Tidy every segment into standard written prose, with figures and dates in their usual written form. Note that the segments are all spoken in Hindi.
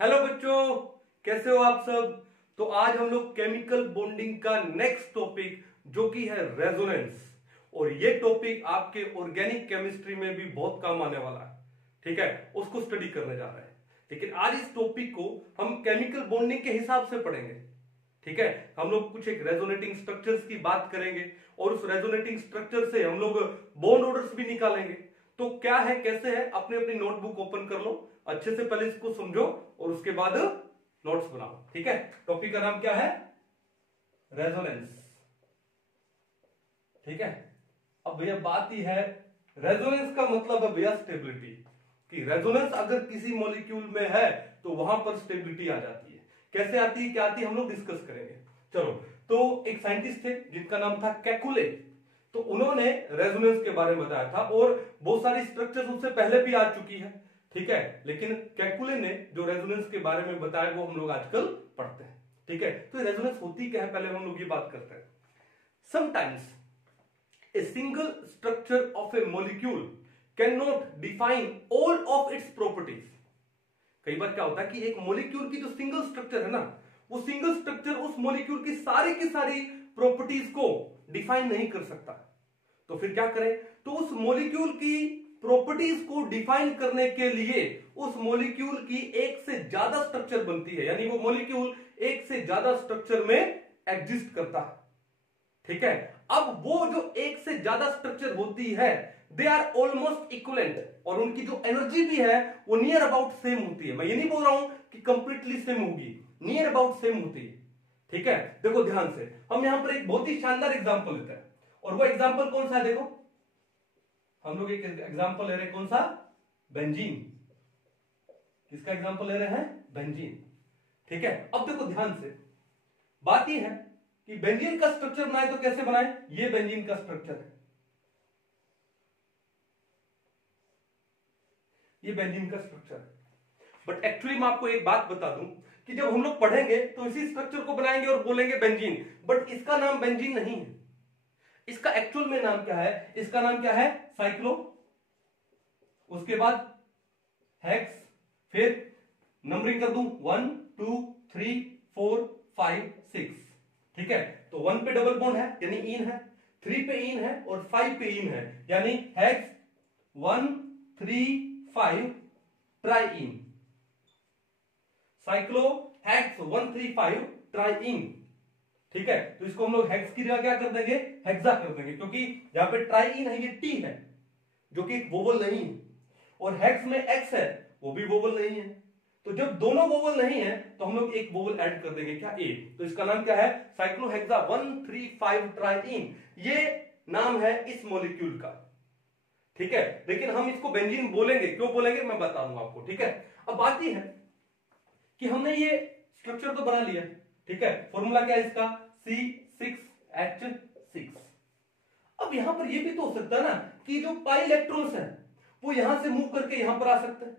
हेलो बच्चों, कैसे हो आप सब। तो आज हम लोग केमिकल बॉन्डिंग का नेक्स्ट टॉपिक जो कि है रेजोनेंस, और ये टॉपिक आपके ऑर्गेनिक केमिस्ट्री में भी बहुत काम आने वाला है। ठीक है, उसको स्टडी करने जा रहे हैं। लेकिन आज इस टॉपिक को हम केमिकल बॉन्डिंग के हिसाब से पढ़ेंगे। ठीक है, हम लोग कुछ एक रेजोनेटिंग स्ट्रक्चर्स की बात करेंगे और उस रेजोनेटिंग स्ट्रक्चर से हम लोग बॉन्ड ऑर्डर्स भी निकालेंगे। तो क्या है, कैसे है, अपनी अपनी नोटबुक ओपन कर लो, अच्छे से पहले इसको समझो और उसके बाद नोट्स बनाओ। ठीक है, टॉपिक का नाम क्या है, रेजोनेंस। ठीक है, अब भैया बात ही है, रेजोनेंस का मतलब है भैया स्टेबिलिटी, कि रेजोनेंस अगर किसी मॉलिक्यूल में है तो वहां पर स्टेबिलिटी आ जाती है। कैसे आती है, क्या आती है, हम लोग डिस्कस करेंगे। चलो, तो एक साइंटिस्ट थे जिनका नाम था केकुले, तो उन्होंने रेजोनेंस के बारे में बताया था और बहुत सारी स्ट्रक्चर्स उससे पहले भी आ चुकी है। ठीक है, लेकिन केकुले ने जो रेजोनेंस के बारे में बताया वो हम लोग आजकल पढ़ते हैं। ठीक है, तो रेजोनेंस होती क्या है, पहले हम लोग ये बात करते हैं। Sometimes a single structure of a molecule cannot define all of its properties। कई बार क्या होता है कि एक मॉलिक्यूल की जो सिंगल स्ट्रक्चर है ना, वो सिंगल स्ट्रक्चर उस मॉलिक्यूल की सारी प्रॉपर्टीज को डिफाइन नहीं कर सकता। तो फिर क्या करें, तो उस मॉलिक्यूल की प्रॉपर्टीज को डिफाइन करने के लिए उस मॉलिक्यूल की एक से ज्यादा स्ट्रक्चर बनती है, यानी वो मॉलिक्यूल एक से ज्यादा स्ट्रक्चर में एग्जिस्ट करता है। ठीक है, अब वो जो एक से ज्यादा स्ट्रक्चर होती है, दे आर ऑलमोस्ट इक्वलेंट, और उनकी जो एनर्जी भी है वो नियर अबाउट सेम होती है। मैं ये नहीं बोल रहा हूं कि कंप्लीटली सेम होगी, नियर अबाउट सेम होती है। ठीक है, देखो ध्यान से, हम यहां पर एक बहुत ही शानदार एग्जांपल लेते हैं, और वो एग्जांपल कौन सा है, देखो हम लोग एक एग्जांपल ले रहे हैं, कौन सा, बेंजीन। किसका एग्जांपल ले रहे हैं, बेंजीन। ठीक है, अब देखो ध्यान से, बात यह है कि बेंजीन का स्ट्रक्चर बनाए तो कैसे बनाए, ये बेंजीन का स्ट्रक्चर है, ये बेंजीन का स्ट्रक्चर है। बट एक्चुअली मैं आपको एक बात बता दूं कि जब हम लोग पढ़ेंगे तो इसी स्ट्रक्चर को बनाएंगे और बोलेंगे बेंजीन, बट इसका नाम बेंजीन नहीं है। इसका एक्चुअल में नाम क्या है, इसका नाम क्या है, साइक्लो, उसके बाद हेक्स, फिर नंबरिंग कर दूं 1 2 3 4 5 6। ठीक है, तो 1 पे डबल बॉन्ड है यानी इन है, 3 पे इन है और 5 पे इन है, यानी hex 1 3 5 try in, cyclo hex 1 3 5 try in. ठीक है, तो इसको हम लोग हेक्स की जगह क्या कर देंगे, हेक्सा कर देंगे, क्योंकि यहां पे ट्राई इन है, ये टी है जो कि वोवल नहीं है, और हेक्स में एक्स है वो भी वोवल नहीं है। तो जब दोनों वोवल नहीं है तो हम लोग एक वोवल ऐड कर देंगे, क्या, ए। तो इसका नाम क्या है, साइक्लोहेक्सा 1 3 5 ट्राइइन, ये नाम है इस मॉलिक्यूल का। ठीक है, लेकिन हम इसको बेंजीन बोलेंगे, क्यों बोलेंगे मैं बताऊंगा आपको। ठीक है, अब बात यह है कि हमने ये स्ट्रक्चर तो बना लिया। ठीक है, फॉर्मूला क्या है इसका, C6H6। अब यहां पर यह भी तो हो सकता है ना कि जो पाई इलेक्ट्रॉन्स है वो यहां से मूव करके यहां पर आ सकते हैं।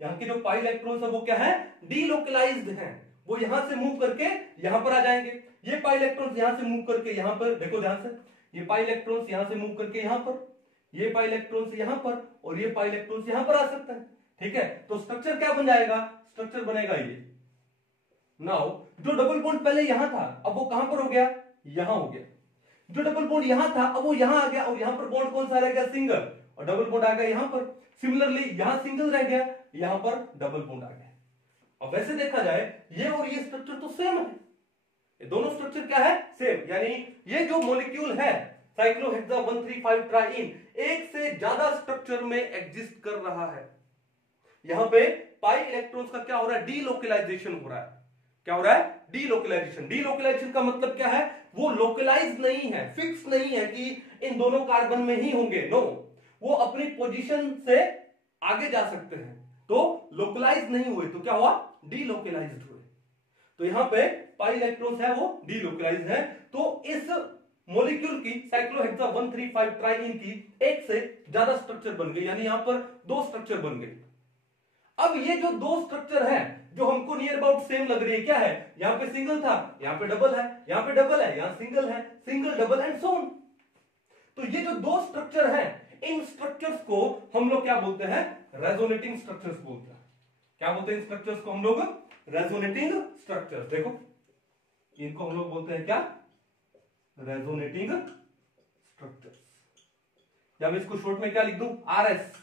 यहां के जो पाई इलेक्ट्रॉन्स है वो क्या है, डीलोकलाइज्ड हैं, वो यहां से मूव करके यहां पर आ जाएंगे। ये पाई इलेक्ट्रॉन्स यहां से मूव करके यहां पर, देखो ध्यान से, ये पाई इलेक्ट्रॉन्स यहां से मूव करके यहां पर, ये पाई इलेक्ट्रॉन्स यहां पर, और ये पाई इलेक्ट्रॉन्स यहां पर आ सकते हैं। ठीक है, तो स्ट्रक्चर क्या बन जाएगा, स्ट्रक्चर बनेगा ये। नाउ जो डबल बॉन्ड पहले यहां था अब वो कहां पर हो गया, यहां हो गया। जो डबल बॉन्ड यहां था अब वो यहां आ गया, और यहां पर बॉन्ड कौन सा रह गया, सिंगल, और डबल बॉन्ड आ गया यहां पर। सिमिलरली यहां सिंगल रह गया, यहां पर डबल बॉन्ड आ गया। अब वैसे देखा जाए ये और ये स्ट्रक्चर तो सेम है, ये दोनों स्ट्रक्चर क्या है, सेम, यानी ये जो मॉलिक्यूल है साइक्लोहेक्सा 1 3 5 ट्राइइन एक से ज्यादा स्ट्रक्चर में एग्जिस्ट कर रहा है। यहां पे पाई इलेक्ट्रॉन्स का क्या हो रहा है, डीलोकलाइजेशन हो रहा है। क्या हो रहा है, डीलोकलाइजेशन। डीलोकलाइजेशन का मतलब क्या है, वो लोकलाइज नहीं है, फिक्स नहीं है कि इन दोनों कार्बन में ही होंगे, नो, वो अपनी पोजीशन से आगे जा सकते हैं। तो लोकलाइज नहीं हुए तो क्या हुआ, डीलोकलाइज्ड हुए। तो यहां पे पाई इलेक्ट्रॉन्स है वो डीलोकलाइज्ड है। तो इस मॉलिक्यूल की साइक्लोहेक्सा 1 3 5 ट्राइइन की एक से ज्यादा स्ट्रक्चर बन गई, यानी यहां पर दो स्ट्रक्चर बन गए। अब ये जो दो स्ट्रक्चर है जो हमको नियर अबाउट सेम लग रही है, क्या है, यहां पे सिंगल था, यहां पे डबल है, यहां पे डबल है, यहां सिंगल है, single double and so on. तो ये जो दो स्ट्रक्चर है इन स्ट्रक्चर्स को हम लोग क्या बोलते हैं, रेजोनेटिंग स्ट्रक्चर्स बोलते हैं। क्या बोलते हैं स्ट्रक्चर्स को हम लोग? Resonating structures. देखो इनको हम लोग बोलते हैं क्या? रेजोनेटिंग स्ट्रक्चर्स, या मैं इसको शॉर्ट में क्या लिख दूं? RS,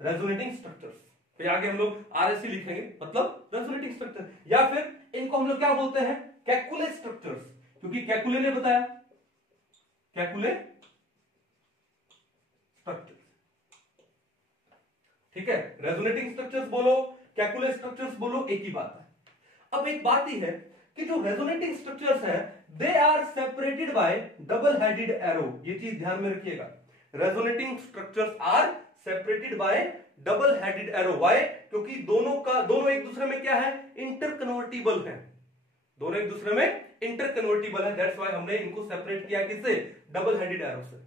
resonating structures. फिर आगे हम लोग आरएस ही लिखेंगे, मतलब रेजोनेटिंग स्ट्रक्चर। या फिर इनको हम लोग क्या बोलते हैं? कैकुले स्ट्रक्चर्स, क्योंकि कैकुले ने बताया, कैकुले स्ट्रक्चर्स। ठीक है, रेजोनेटिंग स्ट्रक्चर्स बोलो, कैकुले स्ट्रक्चर्स बोलो, एक ही बात है। अब एक बात ही है कि जो रेजोनेटिंग स्ट्रक्चर्स है they are separated by double headed arrow. ये चीज ध्यान में रखिएगा, resonating structures are separated by double headed arrow. Why? क्योंकि दोनों एक दूसरे में क्या है? इंटरकन्वर्टिबल है, दोनों एक दूसरे में इंटरकन्वर्टिबल है। दैट्स व्हाई हमने इनको सेपरेट किया, किससे? डबल हेडेड एरो से।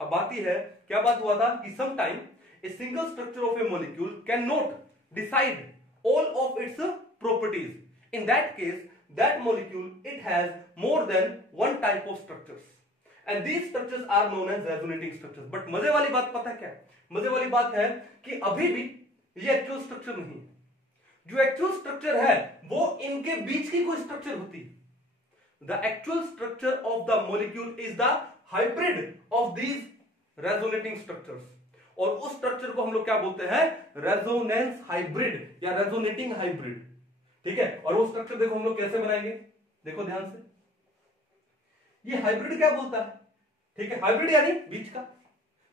अब बात ही है, क्या बात हुआ था कि some time a single structure of a molecule cannot decide all of its properties. In that case, that molecule, it has more than one type of structures, and these structures are known as resonating structures. But मजे वाली बात पता है क्या है? मजे वाली बात है कि अभी भी ये एक्चुअल स्ट्रक्चर नहीं है। जो एक्चुअल स्ट्रक्चर है वो इनके बीच की कोई स्ट्रक्चर होती है। The actual structure of the molecule is the hybrid of these resonating structures. और उस स्ट्रक्चर को हम लोग क्या बोलते हैं? रेजोनेंस हाइब्रिड या रेजोनेटिंग हाइब्रिड। ठीक है, और वो स्ट्रक्चर देखो हम लोग कैसे बनाएंगे, देखो ध्यान से। ये हाइब्रिड क्या बोलता है? ठीक है, हाइब्रिड यानी बीच का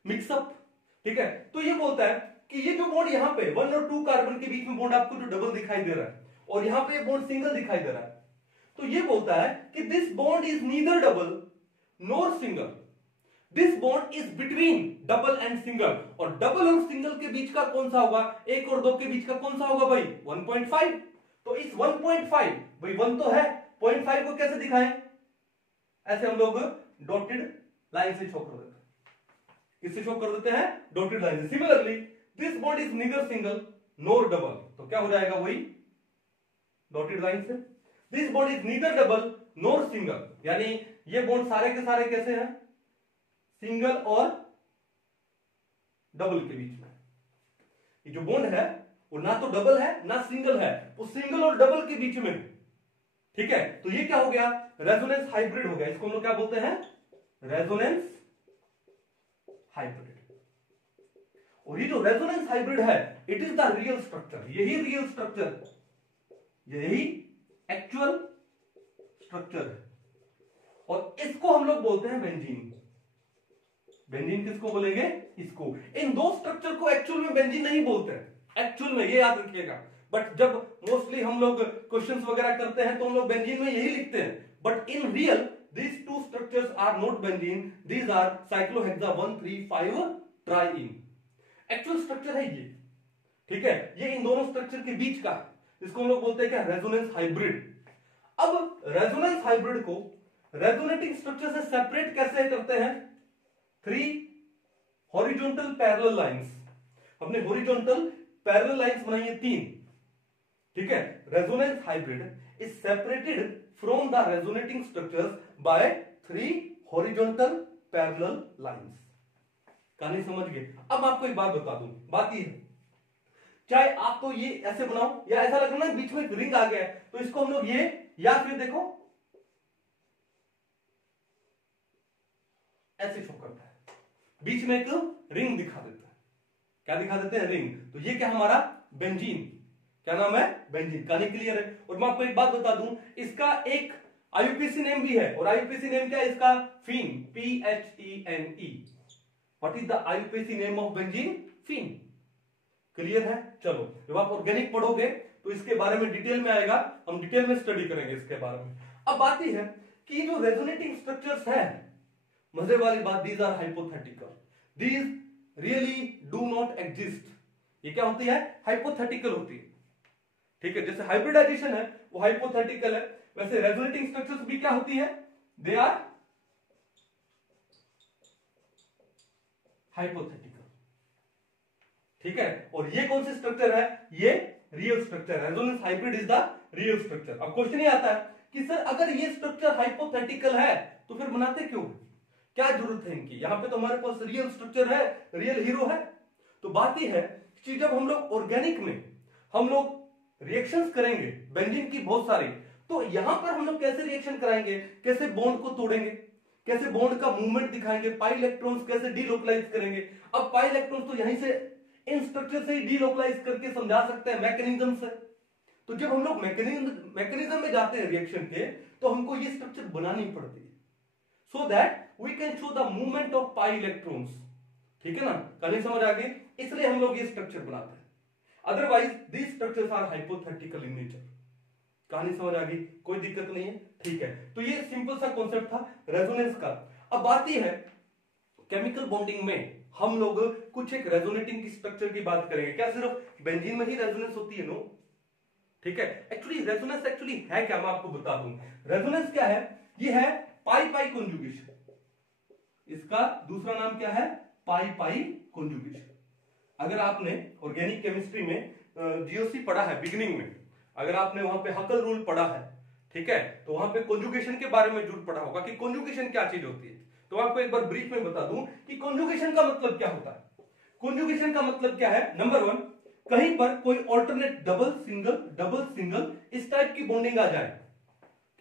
मिक्सअप। ठीक है, तो ये बोलता है कि ये जो बॉन्ड यहाँ पे 1 और 2 कार्बन के बीच में बॉन्ड आपको जो डबल दिखाई दे रहा है और यहाँ पे बॉन्ड सिंगल दिखाई दे रहा है, तो ये बोलता है कि this bond is neither double nor single, this bond is between double and single. और डबल और सिंगल के बीच का कौन सा होगा? 1 और 2 के बीच का कौन सा होगा भाई? 1.5। तो इस 1.5, भाई 1 तो है, 0.5 को कैसे दिखाएं? ऐसे हम लोग डॉटेड लाइन से शो कर देते हैं। किससे शो कर देते हैं? डॉटेड लाइन से। Similarly this bond is neither single nor double, तो क्या हो जाएगा वही डॉटेड लाइन से। This bond is neither double nor single, यानी ये बॉन्ड सारे के सारे कैसे हैं? सिंगल और डबल के बीच में। ये जो बॉन्ड है वो ना तो डबल है ना सिंगल है, वो सिंगल और डबल के बीच में। ठीक है, तो ये क्या हो गया? रेजोनेंस हाइब्रिड हो गया। इसको हम लोग क्या बोलते हैं? Resonance hybrid. और ये जो रेजोनेंस हाइब्रिड है, it is the real structure. यही रियल स्ट्रक्चर, यही एक्चुअल स्ट्रक्चर है, और इसको हम लोग बोलते हैं बेंजीन। बेंजीन किसको बोलेंगे? इसको। इन दो स्ट्रक्चर को एक्चुअल में बेंजीन नहीं बोलते हैं, एक्चुअल में, ये याद रखिएगा। बट जब मोस्टली हम लोग क्वेश्चंस वगैरह करते हैं तो हम लोग बेंजीन में यही लिखते हैं, but in real these two structures are not benzene, these are cyclohexane 1,3,5 triene। Actual structure है ये। ठीक है, ये इन दोनों स्ट्रक्चर के बीच का, इसको हम लोग बोलते हैं क्या? Resonance hybrid. अब रेजोनेंस हाइब्रिड को रेजोनेटिंग स्ट्रक्चर से सेपरेट कैसे करते हैं? 3 हॉरिजॉन्टल पैरेलल लाइंस। हमने हॉरिजॉन्टल पैरेलल लाइंस बनाई है 3। ठीक है, resonance hybrid is separated from the resonating structures by 3 horizontal parallel lines. कहानी समझ गए? अब आपको एक बात बता दूं, बात ये है, चाहे आप तो ये ऐसे बनाओ या ऐसा लग रहा है बीच में एक रिंग आ गया है, तो इसको हम लोग ये, या फिर देखो ऐसे शो करता है, बीच में एक रिंग दिखा देता है। क्या दिखा देते हैं? रिंग। तो ये क्या हमारा? बेंजीन। क्या नाम है? बेंजीन। कहानी क्लियर है? और मैं आपको एक बात बता दूं, इसका एक आईयूपीएसी नेम भी है, और आईयूपीएसी नेम क्या है इसका? Phene, PHENE। What is the IUPAC name of benzene? Phene. Clear है? चलो, जब आप ऑर्गेनिक पढ़ोगे तो इसके बारे में डिटेल में आएगा, हम डिटेल में स्टडी करेंगे इसके बारे में। अब बात यह है कि जो रेजोनेटिंग स्ट्रक्चर्स है, मजे वाली बात, these are hypothetical, these really do not exist. ये क्या होती है? हाइपोथेटिकल होती है। ठीक है, जैसे हाइब्रिडाइजेशन है वो हाइपोथेटिकल है, वैसे रेजोनेटिंग स्ट्रक्चर्स भी क्या होती है? They are hypothetical. ठीक है, और ये कौन सी स्ट्रक्चर है? ये रियल स्ट्रक्चर है। Resonance hybrid is the real structure. अब क्वेश्चन ये आता है कि सर अगर ये स्ट्रक्चर हाइपोथेटिकल है तो फिर बनाते क्यों? क्या जरूरत है इनकी? यहां पे तो हमारे पास रियल स्ट्रक्चर है, रियल हीरो है। तो बात यह है कि जब हम लोग ऑर्गेनिक में हम लोग रिएक्शंस करेंगे बेंजीन की बहुत सारी, तो यहां पर हम लोग कैसे रिएक्शन कराएंगे, कैसे बॉन्ड को तोड़ेंगे, कैसे बॉन्ड का मूवमेंट दिखाएंगे, पाई इलेक्ट्रॉन्स कैसे डीलोकलाइज करेंगे। अब पाई इलेक्ट्रॉन्स तो यहीं से इन स्ट्रक्चर से ही डीलोकलाइज करके समझा सकते हैं मैकेनिज्म से। तो जब हम लोग मैकेनिज्म में जाते हैं रिएक्शन के, तो हमको ये स्ट्रक्चर बनानी पड़ती है so that we can show the movement of pi electrons. ठीक है ना, कहानी समझ आ गई, इसलिए हम लोग ये स्ट्रक्चर बनाते हैं। Otherwise these structures are hypothetical in nature. कहानी समझ आ गई, कोई दिक्कत नहीं है। ठीक है, तो ये सिंपल सा कॉन्सेप्ट था रेजोनेंस का। अब बात ये है केमिकल बॉन्डिंग में हम लोग कुछ एक रेजोनेटिंग की स्ट्रक्चर की बात करेंगे। क्या सिर्फ बेंजीन में ही रेजोनेंस होती है? नो। ठीक है, एक्चुअली रेजोनेंस एक्चुअली है क्या, मैं आपको बता दूं। रेजोनेंस क्या है, ये है पाई पाई कॉन्जुगेशन। इसका दूसरा नाम क्या है? पाई पाई कॉन्जुगेशन। अगर आपने ऑर्गेनिक केमिस्ट्री में जीओसी पढ़ा है बिगिनिंग में, अगर आपने वहां पे हकल रूल पढ़ा है, ठीक है, तो वहां पे कॉन्जुगेशन के बारे में जरूर पढ़ा होगा कि कॉन्जुगेशन क्या चीज होती है। तो आपको एक बार ब्रीफ में बता दूं कि कॉन्जुगेशन का मतलब क्या होता है। कॉन्जुगेशन का मतलब क्या है, नंबर 1, कहीं पर कोई ऑल्टरनेट डबल सिंगल इस टाइप की बॉन्डिंग आ जाए।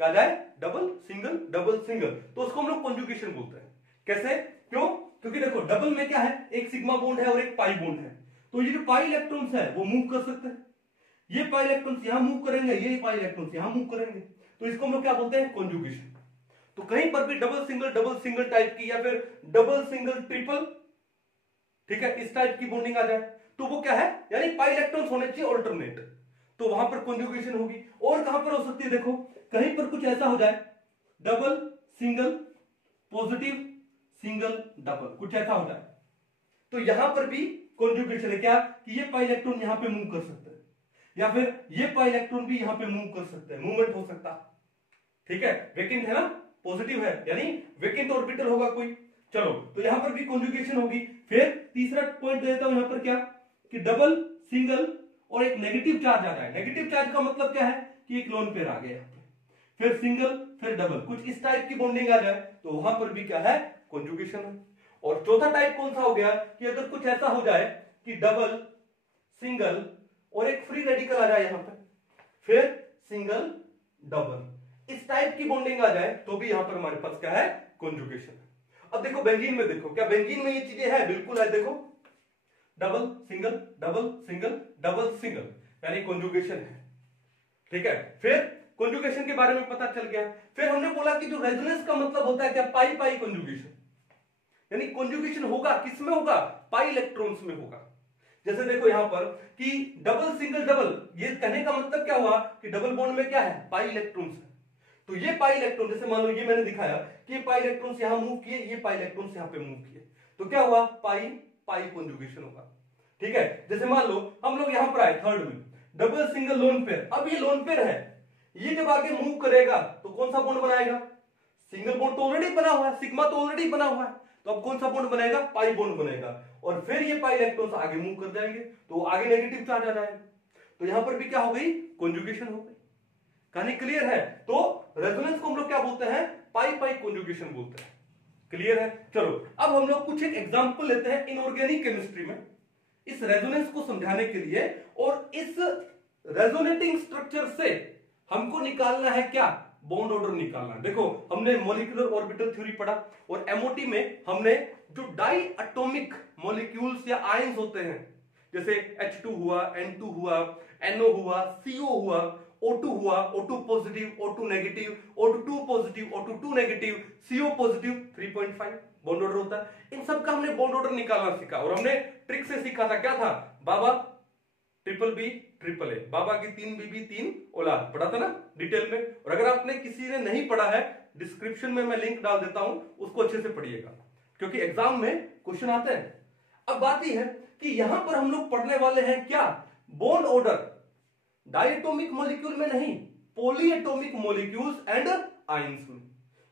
क्या जाए? डबल सिंगल, तो उसको हम लोग कॉन्जुगेशन बोलते हैं। कैसे? क्यों? क्योंकि देखो डबल में क्या है, एक सिग्मा बॉन्ड है और एक पाई बॉन्ड है, तो ये जो पाई इलेक्ट्रॉन्स है वो मूव कर सकते हैं। ये पाई इलेक्ट्रॉन्स यहां मूव करेंगे, ये पाई इलेक्ट्रॉन्स यहां मूव करेंगे, तो इसको हम लोग क्या बोलते हैं? कॉन्जुगेशन। तो कहीं पर भी डबल सिंगल टाइप की या फिर डबल सिंगल ट्रिपल, ठीक है, इस टाइप की बॉन्डिंग आ जाए तो वो क्या है, यानी पाई इलेक्ट्रॉन्स होने चाहिए ऑल्टरनेट, तो वहां पर कॉन्जुगेशन होगी। और कहां पर हो सकती है? देखो कहीं पर कुछ ऐसा हो जाए, double single positive single double, कुछ ऐसा हो जाए, तो यहां पर भी कॉन्जुगेशन है। क्या कि ये पाई इलेक्ट्रॉन यहां पे मूव कर सकते हैं, या फिर ये पाई इलेक्ट्रॉन भी यहां पे मूव कर सकते हैं, मूवमेंट हो सकता है। ठीक है, वेकेंट है ना, पॉजिटिव है, यानी वेकेंट ऑर्बिटल होगा कोई। चलो, तो यहां पर भी कॉन्जुगेशन होगी। फिर तीसरा पॉइंट देता हूं यहां पर, क्या कि डबल सिंगल और एक नेगेटिव चार्ज आ जाए। नेगेटिव चार्ज का मतलब क्या है कि एक लोन पेयर आ गया यहां पे, फिर सिंगल फिर डबल, कुछ इस टाइप की बॉन्डिंग आ जाए तो वहां पर भी क्या है? कॉन्जुगेशन है। और चौथा टाइप कौन सा हो गया कि अगर कुछ ऐसा हो जाए कि डबल सिंगल और एक फ्री रेडिकल आ जाए यहां पे, फिर सिंगल डबल, इस टाइप की बॉन्डिंग आ जाए तो भी यहां पर हमारे पास क्या है? कॉन्जुगेशन। अब देखो बेंजीन में, देखो क्या बेंजीन में ये चीजें है? बिल्कुल है। देखो डबल सिंगल यानी कॉन्जुगेशन है। ठीक है, फिर कॉन्जुगेशन के बारे में पता चल गया। फिर हमने बोला कि जो रेजोनेंस का मतलब होता है क्या? पाई पाई कॉन्जुगेशन, यानी कॉन्जुगेशन होगा किसमें होगा? पाई इलेक्ट्रॉन्स में होगा। जैसे देखो यहां पर कि डबल सिंगल डबल, ये कहने का मतलब क्या हुआ कि डबल बॉन्ड में क्या है? पाई इलेक्ट्रॉन्स है। तो ये पाई इलेक्ट्रॉन, जैसे मान लो ये मैंने दिखाया कि ये पाई इलेक्ट्रॉन्स यहां मूव किए, ये पाई इलेक्ट्रॉन्स यहां पे मूव किए, तो क्या हुआ? पाई पाई कॉन्जुगेशन होगा। ठीक है, जैसे मान लो हम लोग यहां पर आए थर्ड में, डबल सिंगल लोन पेयर। अब ये लोन पेयर है, ये जब आगे मूव करेगा तो कौन सा बॉन्ड बनाएगा? सिंगल बॉन्ड तो ऑलरेडी बना हुआ है, सिग्मा तो ऑलरेडी बना हुआ है, तो अब कौन सा बॉन्ड बनेगा? पाई बॉन्ड बनेगा। और फिर ये पाई इलेक्ट्रॉन्स आगे मूव कर जाएंगे तो आगे नेगेटिव चार्ज आ जाएगा, तो यहां पर भी क्या हो गई? कॉन्जुगेशन हो गई। कहानी क्लियर है? तो रेजोनेंस को हम लोग क्या बोलते हैं? पाई पाई कॉन्जुगेशन बोलते हैं। क्लियर है? चलो अब हम लोग कुछ एक एग्जांपल लेते हैं इनऑर्गेनिक केमिस्ट्री में इस रेजोनेंस को समझाने के लिए, और इस रेजोनेटिंग स्ट्रक्चर से हमको निकालना है क्या? बॉन्ड ऑर्डर निकालना है। देखो हमने मॉलिक्यूलर ऑर्बिटल थ्योरी पढ़ा, और एमओटी में हमने जो डाई एटॉमिक मॉलिक्यूल्स या आयंस होते हैं, जैसे H2 हुआ, N2 हुआ, NO हुआ, CO हुआ, O2 हुआ, O2 positive, O2 negative, O2 positive, O2 negative, CO positive, 3.5 bond order होता है। इन सब का हमने बॉन्ड ऑर्डर निकालना सीखा, और हमने ट्रिक से सीखा था। क्या था? बाबा ट्रिपल बी ट्रिपल ए, बाबा की 3 बीबी 3 औलाद, पढ़ा था ना डिटेल में। और अगर आपने किसी ने नहीं पढ़ा है, डिस्क्रिप्शन में मैं लिंक डाल देता हूं, उसको अच्छे से पढ़िएगा, क्योंकि एग्जाम में क्वेश्चन आते हैं। अब बात यह है कि यहां पर हम लोग पढ़ने वाले हैं क्या? बॉन्ड ऑर्डर डायटोमिक मॉलिक्यूल में नहीं, पॉलीएटॉमिक मॉलिक्यूल्स एंड आयंस में।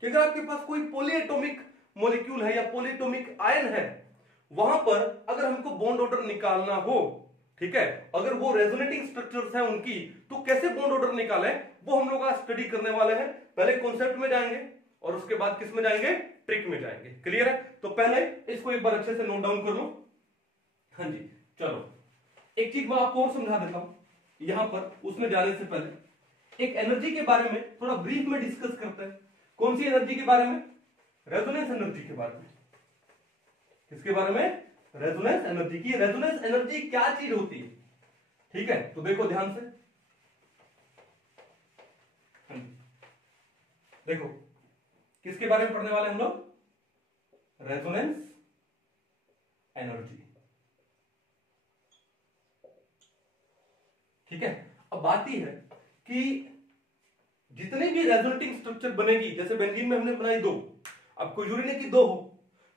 कि अगर आपके पास कोई पॉलीएटॉमिक मॉलिक्यूल है या पॉलीएटॉमिक आयन है, वहां पर अगर हमको बॉन्ड ऑर्डर निकालना हो, ठीक है, अगर वो रेजोनेटिंग स्ट्रक्चर्स हैं उनकी, तो कैसे बॉन्ड ऑर्डर निकालें वो हम लोग आज स्टडी करने वाले हैं। पहले कॉन्सेप्ट में जाएंगे और उसके बाद किस में जाएंगे? ट्रिक में जाएंगे। क्लियर है? तो पहले इसको एक बार अच्छे से नोट डाउन कर लो। हाँ जी, चलो एक चीज मैं आपको और समझा देता हूं। यहां पर उसमें जाने से पहले एक एनर्जी के बारे में थोड़ा ब्रीफ में डिस्कस करते हैं। कौन सी एनर्जी के बारे में? रेजोनेंस एनर्जी के बारे में। किसके बारे में? रेजोनेंस एनर्जी की। रेजोनेंस एनर्जी क्या चीज होती है? ठीक है, तो देखो ध्यान से, देखो किसके बारे में पढ़ने वाले हम लोग? Resonance energy. ठीक है, अब बात यह है कि जितने भी रेजोनेटिंग स्ट्रक्चर बनेगी, जैसे बेंजीन में हमने बनाई 2, अब कोई जरूरी नहीं कि 2 हो।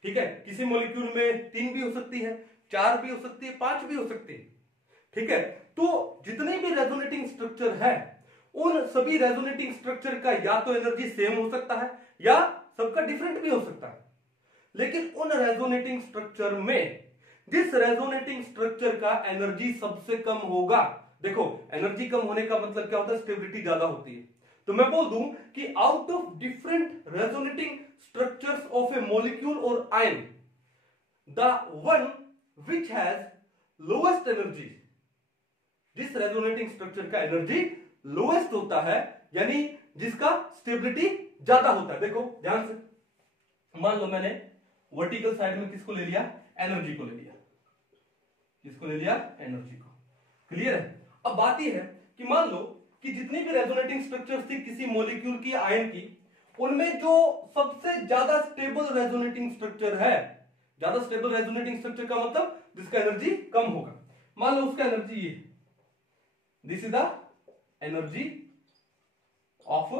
ठीक है, किसी मॉलिक्यूल में 3 भी हो सकती है, 4 भी हो सकती है, 5 भी हो सकती है। ठीक है, तो जितने भी रेजोनेटिंग स्ट्रक्चर है उन सभी रेजोनेटिंग स्ट्रक्चर का या तो एनर्जी सेम हो सकता है या सबका डिफरेंट भी हो सकता है। लेकिन उन रेजोनेटिंग स्ट्रक्चर में जिस रेजोनेटिंग स्ट्रक्चर का एनर्जी सबसे कम होगा, देखो एनर्जी कम होने का मतलब क्या होता है? स्टेबिलिटी ज्यादा होती है। तो मैं बोल दूं कि out of different resonating structures of a molecule और ion, the one which has lowest energy, जिस रेजोनेटिंग स्ट्रक्चर का एनर्जी लोएस्ट होता है, यानी जिसका स्टेबिलिटी ज्यादा होता है। देखो ध्यान से, मान लो मैंने वर्टिकल साइड में किसको ले लिया? एनर्जी को ले लिया। किसको ले लिया? एनर्जी को। क्लियर है? अब बात यह है कि मान लो कि जितनी भी रेजोनेटिंग स्ट्रक्चर्स थी किसी मॉलिक्यूल की, आयन की, उनमें जो सबसे ज्यादा स्टेबल रेजोनेटिंग स्ट्रक्चर है, ज्यादा स्टेबल रेजोनेटिंग स्ट्रक्चर का मतलब जिसका एनर्जी कम होगा, मान लो उसका एनर्जी ये, this is the energy of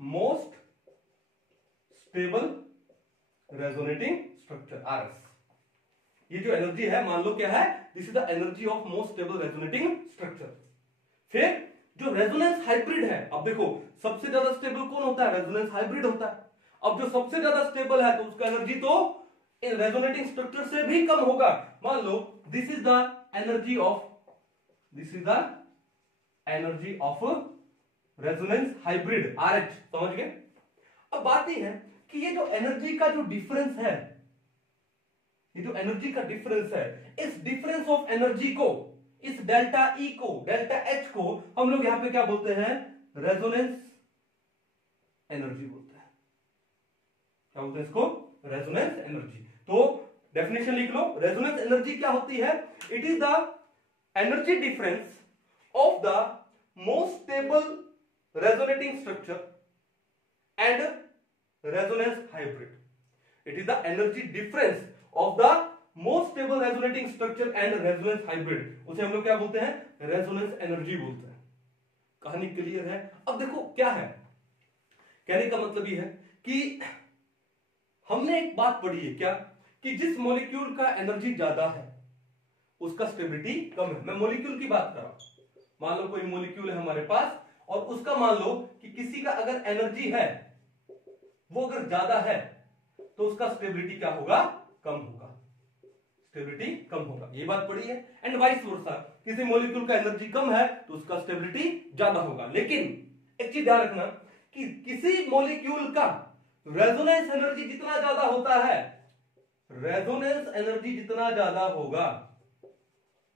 most stable resonating structure, RS. ये जो एनर्जी है, मान लो क्या है? This is the energy of most stable resonating structure. फिर जो रेजोनेंस हाइब्रिड है, अब देखो सबसे ज्यादा स्टेबल कौन होता है? रेजोनेंस हाइब्रिड होता है। अब जो सबसे ज्यादा स्टेबल है तो उसका एनर्जी तो इन रेजोनेटिंग स्ट्रक्चर से भी कम होगा। मान लो this is the energy of, this is the energy of resonance hybrid, RH. समझ गए? अब बात यह है कि ये जो एनर्जी का जो डिफरेंस है, ये जो एनर्जी का डिफरेंस है, इस डिफरेंस ऑफ एनर्जी को, इस डेल्टा ई को, डेल्टा एच को हम लोग यहां पे क्या बोलते हैं? रेजोनेंस एनर्जी बोलते हैं। क्या बोलते हैं इसको? Resonance energy. तो डेफिनेशन लिख लो, रेजोनेंस एनर्जी क्या होती है? It is the energy difference of the most stable resonating structure and resonance hybrid. It is the energy difference of the most stable resonating structure and resonance hybrid, उसे हम लोग क्या बोलते हैं? रेजोनेंस एनर्जी बोलते हैं। कहानी क्लियर है? अब देखो क्या है, कहने का मतलब ये है कि हमने एक बात पढ़ी है क्या, कि जिस मॉलिक्यूल का एनर्जी ज्यादा है उसका स्टेबिलिटी कम है। मैं मॉलिक्यूल की बात कर रहा हूं। मान लो कोई मॉलिक्यूल है हमारे पास और उसका मान लो कि किसी का अगर एनर्जी है, वो अगर ज्यादा है तो उसका स्टेबिलिटी क्या होगा? कम होगा। स्टेबिलिटी कम होगा, ये बात पड़ी है। एंड वाइस वर्सा, किसी मॉलिक्यूल का एनर्जी कम है तो उसका स्टेबिलिटी ज्यादा होगा। लेकिन एक चीज ध्यान रखना कि किसी मॉलिक्यूल का रेजोनेंस एनर्जी जितना ज्यादा होता है, रेजोनेंस एनर्जी जितना ज्यादा होगा,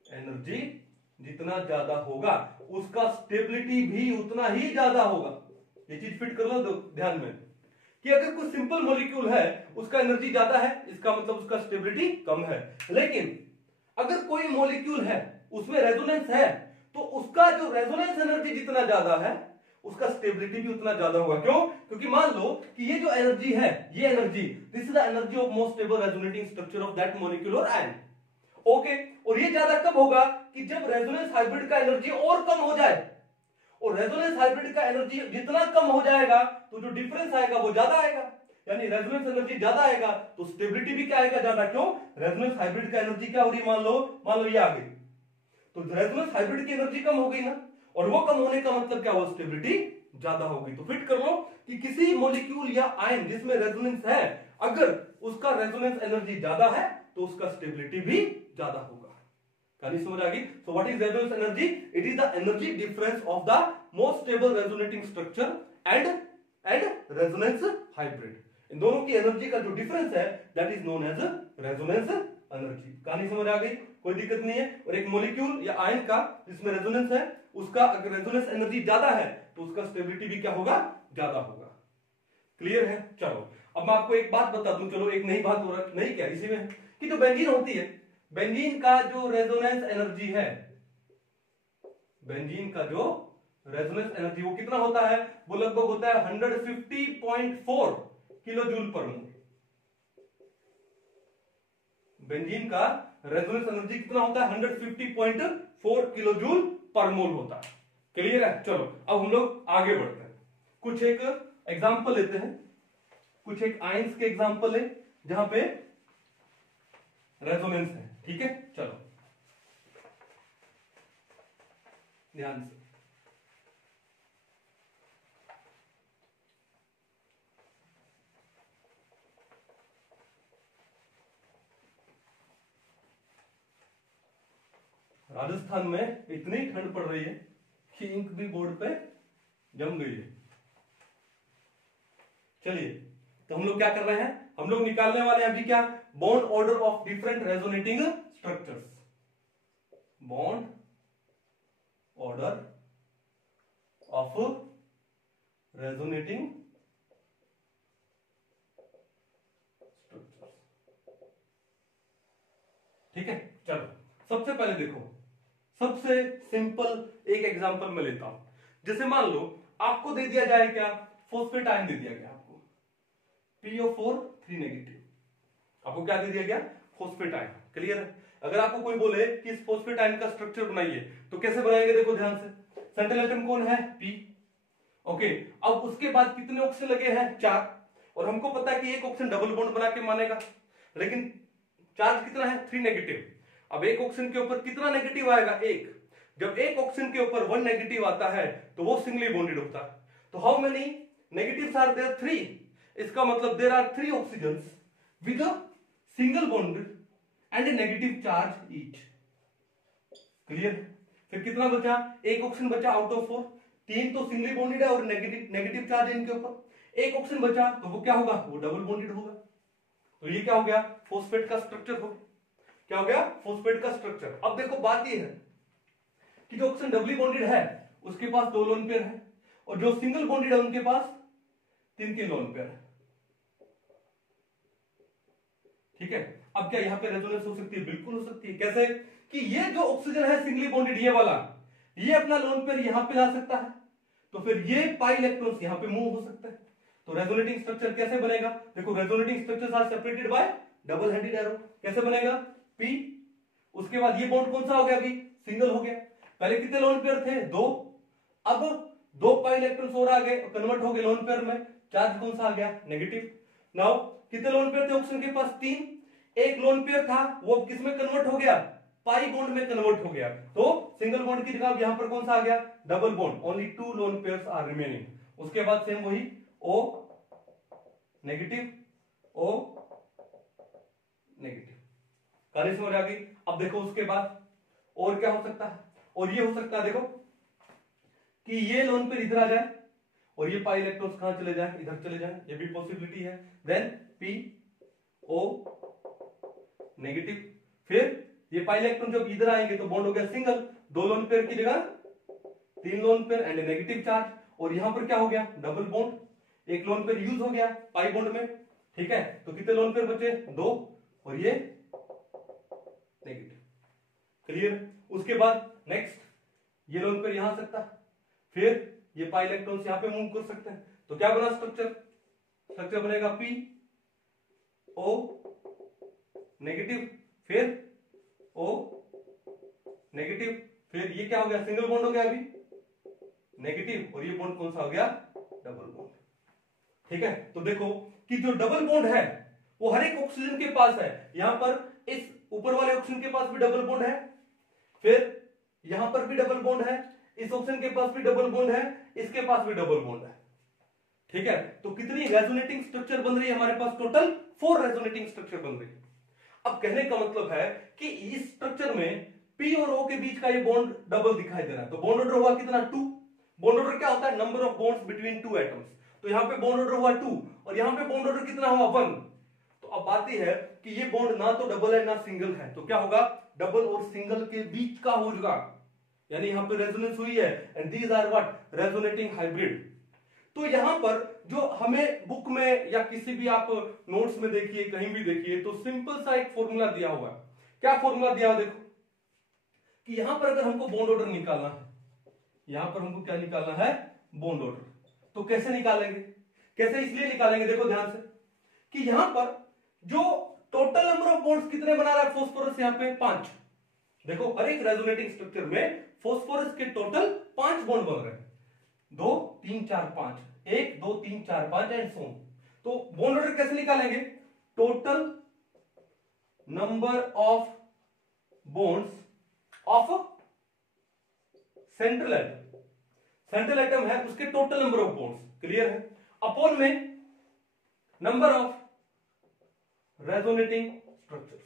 एनर्जी जितना ज्यादा होगा, उसका स्टेबिलिटी भी उतना ही ज्यादा होगा। ये चीज फिट कर लो ध्यान में कि अगर कोई सिंपल मॉलिक्यूल है, उसका एनर्जी ज्यादा है, इसका मतलब उसका स्टेबिलिटी कम है। लेकिन अगर कोई मॉलिक्यूल है उसमें रेजोनेंस है, तो उसका जो रेजोनेंस एनर्जी जितना ज्यादा है, उसका स्टेबिलिटी भी उतना ज्यादा होगा। क्यों? क्योंकि मान लो कि ये जो एनर्जी है, ये energy, this is the energy of most stable resonating structure of that molecule और आयन। ओके, और ये ज्यादा कब होगा? कि जब रेजोनेंस हाइब्रिड का एनर्जी और कम हो जाए। और रेजोनेंस हाइब्रिड का एनर्जी जितना कम हो जाएगा तो जो डिफरेंस आएगा वो ज्यादा आएगा, यानी रेजोनेंस एनर्जी ज्यादा आएगा तो स्टेबिलिटी भी क्या आएगा? ज्यादा। क्यों? रेजोनेंस हाइब्रिड का एनर्जी क्या हो रही है? मान लो ये आ गई, तो रेजोनेंस हाइब्रिड की एनर्जी कम हो गई ना, और वो कम होने का मतलब क्या हुआ? स्टेबिलिटी ज्यादा हो गई। तो फिट कर लो कि किसी मॉलिक्यूल या आयन जिसमें रेजोनेंस है, अगर उसका रेजोनेंस एनर्जी ज्यादा है तो उसका स्टेबिलिटी भी ज्यादा होगा। कहानी समझ आ गई? So what is resonance energy? It is the energy difference of the most stable resonating structure and resonance hybrid. इन दोनों की एनर्जी का जो डिफरेंस है that is known as resonance energy. कहानी समझ आ गई? कोई दिक्कत नहीं है। और एक मॉलिक्यूल या आयन का जिसमें रेजोनेंस है, उसका अगर रेजोनेंस एनर्जी ज्यादा है तो उसका स्टेबिलिटी भी क्या होगा, ज्यादा होगा। क्लियर है? चलो अब मैं आपको एक बात बता दूं, चलो एक नई बात हो रहा, नहीं क्या इसी में, कि जो बेंजीन होती है, बेंजीन का जो रेजोनेंस एनर्जी है, बेंजीन का जो रेजोनेंस एनर्जी वो कितना होता है, वो लगभग होता है 150.4 किलो जूल पर मोल। बेंजीन का रेजोनेंस एनर्जी कितना होता है, 150.4 किलो जूल पर मोल होता है। क्लियर है? चलो अब हम लोग आगे बढ़ते हैं, कुछ एक एग्जांपल लेते हैं, कुछ एक आयंस के एग्जांपल है जहां पे रेजोनेंस है। ठीक है, चलो ध्यान से। राजस्थान में इतनी ठंड पड़ रही है कि इंक भी बोर्ड पे जम गई है। चलिए तो हम लोग क्या कर रहे हैं, हम लोग निकालने वाले हैं अभी क्या, bond order of different resonating structures. Bond order of resonating structures. ठीक है, चलो सबसे पहले देखो, सबसे सिंपल एक एग्जांपल मैं लेता हूं। जैसे मान लो आपको दे दिया जाए क्या, फॉस्फेट आयन दे दिया गया आपको, PO4 3 नेगेटिव, आपको क्या दे दिया गया, फॉस्फेट आयन। क्लियर है? अगर आपको कोई बोले कि इस फॉस्फेट आयन का स्ट्रक्चर बनाइए तो कैसे बनाएंगे, देखो ध्यान से। सेंट्रल एटम कौन है, P। ओके, अब उसके बाद कितने ऑक्सीजन लगे हैं, 4, और हमको पता है कि एक ऑक्सीजन डबल बॉन्ड बना के मानेगा, लेकिन चार्ज कितना है, 3 नेगेटिव। अब एक ऑक्सीजन के ऊपर कितना नेगेटिव आएगा, 1। जब एक ऑक्सीजन के ऊपर 1 नेगेटिव आता है तो वो सिंगली बॉन्डेड होता है। तो how many negatives are there, 3। इसका मतलब there are 3 oxygens with a single bond and negative charge each. Clear? फिर कितना बचा, एक ऑक्सीजन बचा आउट ऑफ 4, 3 तो सिंगली बॉन्डेड है और नेगेटिव चार्ज है इनके ऊपर। एक ऑक्सीजन बचा तो वो क्या होगा, वो डबल बॉन्डेड होगा। तो ये क्या हो गया, फॉस्फेट का स्ट्रक्चर हो गया। क्या हो गया, फॉस्फेट का स्ट्रक्चर। अब देखो बात ये है कि जो ऑक्सीजन डबली बॉन्डेड है उसके पास 2 लोन पेयर है, और जो सिंगल बॉन्डेड है उनके पास 3 लोन पेयर है। ठीक है, अब क्या यहां पे रेजोनेंस हो सकती है, बिल्कुल हो सकती है। कैसे, कि ये जो ऑक्सीजन है सिंगली बॉन्डेड ये वाला, ये अपना लोन पेयर यहां पे ला सकता है, तो फिर ये पाई इलेक्ट्रॉन्स यहां पे मूव हो सकता है। तो रेजोनेटिंग स्ट्रक्चर कैसे बनेगा, देखो resonating structures are separated by double headed arrow. कैसे बनेगा, P, उसके बाद ये बॉन्ड कौन सा हो गया, अभी सिंगल हो गया। पहले कितने लोन पेयर थे, 2, अब 2 पाई इलेक्ट्रॉन्स और आ गए, कन्वर्ट हो गए लोन पेयर में, चार्ज कौन सा आ गया, नेगेटिव। नाउ कितने लोन पेयर थे ऑक्सीजन के पास, 3, एक लोन पेयर था वो किस में कन्वर्ट हो गया, पाई बॉन्ड में कन्वर्ट हो गया, तो सिंगल बॉन्ड की जगह यहां पर कौन सा आ गया, double bond. Only 2 lone pairs are remaining. उसके बाद सेम वही O नेगेटिव, O नेगेटिव, कहानी समझ आ गई। अब देखो उसके बाद और क्या हो सकता है, और ये हो सकता है देखो कि ये लोन पेयर इधर आ जाए और ये पाई इलेक्ट्रॉन्स कहां चले जाए, इधर चले जाए, ये भी पॉसिबिलिटी है। देन P O नेगेटिव, फिर ये पाई इलेक्ट्रॉन जब इधर आएंगे तो बॉन्ड हो गया सिंगल, 2 लोन पेयर की जगह 3 lone pair and negative charge, और यहां पर क्या हो गया, डबल बॉन्ड, एक लोन पेयर यूज हो गया पाई बॉन्ड में। ठीक है, तो कितने लोन पेयर बचे, 2, और ये नेगेटिव। क्लियर? उसके बाद नेक्स्ट ये लोन पेयर यहां आ सकता है, फिर ये पाई इलेक्ट्रॉन्स यहां पे मूव कर सकते हैं, तो क्या बना स्ट्रक्चर, स्ट्रक्चर बनेगा P O नेगेटिव, फिर O नेगेटिव, फिर ये क्या हो गया, सिंगल बॉन्ड हो गया अभी नेगेटिव, और ये बॉन्ड कौन सा हो गया, डबल बॉन्ड। ठीक है, तो देखो कि जो डबल बॉन्ड है वो हर एक ऑक्सीजन के पास है, यहां पर इस ऊपर वाले ऑक्सीजन के पास भी डबल बॉन्ड है, फिर यहां पर भी डबल बॉन्ड है, इस ऑक्सीजन के पास भी डबल बॉन्ड है, इसके पास भी डबल बॉन्ड है। ठीक है, तो कितनी रेजोनेटिंग स्ट्रक्चर बन रही है हमारे पास, टोटल 4 रेजोनेटिंग स्ट्रक्चर बन रही है। अब कहने का मतलब है कि इस स्ट्रक्चर में P और O के बीच का ये बॉन्ड डबल दिखाई दे रहा है, तो बॉन्ड ऑर्डर हुआ कितना, 2। बॉन्ड ऑर्डर क्या होता है, number of bonds between 2 atoms, तो यहां पे बॉन्ड ऑर्डर हुआ 2 और यहां पे बॉन्ड ऑर्डर कितना हुआ, 1। तो अब बात यह है कि ये बॉन्ड ना तो डबल है ना सिंगल है, तो क्या होगा, डबल और सिंगल के बीच का होगा, यानी यहां पे रेजोनेंस हुई है, and these are what resonating hybrid. तो यहां पर जो हमें बुक में या किसी भी आप नोट्स में देखिए, कहीं भी देखिए, तो सिंपल सा एक फॉर्मूला दिया हुआ है। क्या फॉर्मूला दिया हुआ देखो, कि यहां पर अगर हमको बॉन्ड ऑर्डर निकालना है, यहां पर हमको क्या निकालना है, बॉन्ड ऑर्डर। तो कैसे निकालेंगे, कैसे इसलिए निकालेंगे, देखो ध्यान से, कि यहां पर जो टोटल नंबर ऑफ बॉन्ड्स कितने बना रहा है फास्फोरस, यहां पे 5। देखो हर एक रेजोनेटिंग स्ट्रक्चर में फास्फोरस के टोटल 5 बॉन्ड बन रहे हैं, 2 3 4 5, 1 2 3 4 5 एंड सो ऑन। तो बॉन्ड ऑर्डर कैसे निकालेंगे, total number of bonds of central atom, central atom है उसके total number of bonds, clear है, अपॉन में number of resonating structures,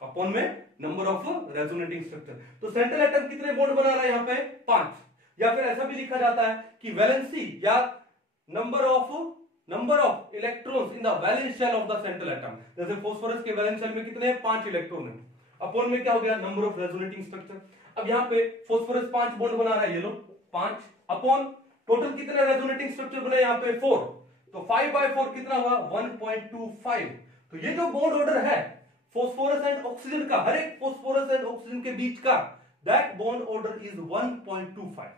upon में नंबर ऑफ रेजोनेटिंग स्ट्रक्चर। तो सेंट्रल एटम कितने बॉन्ड बना रहा है यहां पे, 5, या फिर ऐसा भी लिखा जाता है कि वैलेंसी या number of electrons in the valence shell of the central atom. जैसे फास्फोरस के वैलेंस शेल में कितने हैं, 5 इलेक्ट्रॉन है, अपॉन में क्या हो गया, नंबर ऑफ रेजोनेटिंग स्ट्रक्चर। अब यहां पे फास्फोरस 5 बॉन्ड बना रहा है, ये लो 5, अपॉन टोटल कितने रेजोनेटिंग स्ट्रक्चर बने यहां पे 4, तो 5/4 कितना हुआ 1.25। तो ये जो बॉन्ड ऑर्डर है फास्फोरस एंड ऑक्सीजन का, हर एक फास्फोरस एंड ऑक्सीजन के बीच का, दैट बॉन्ड ऑर्डर इज 1.25।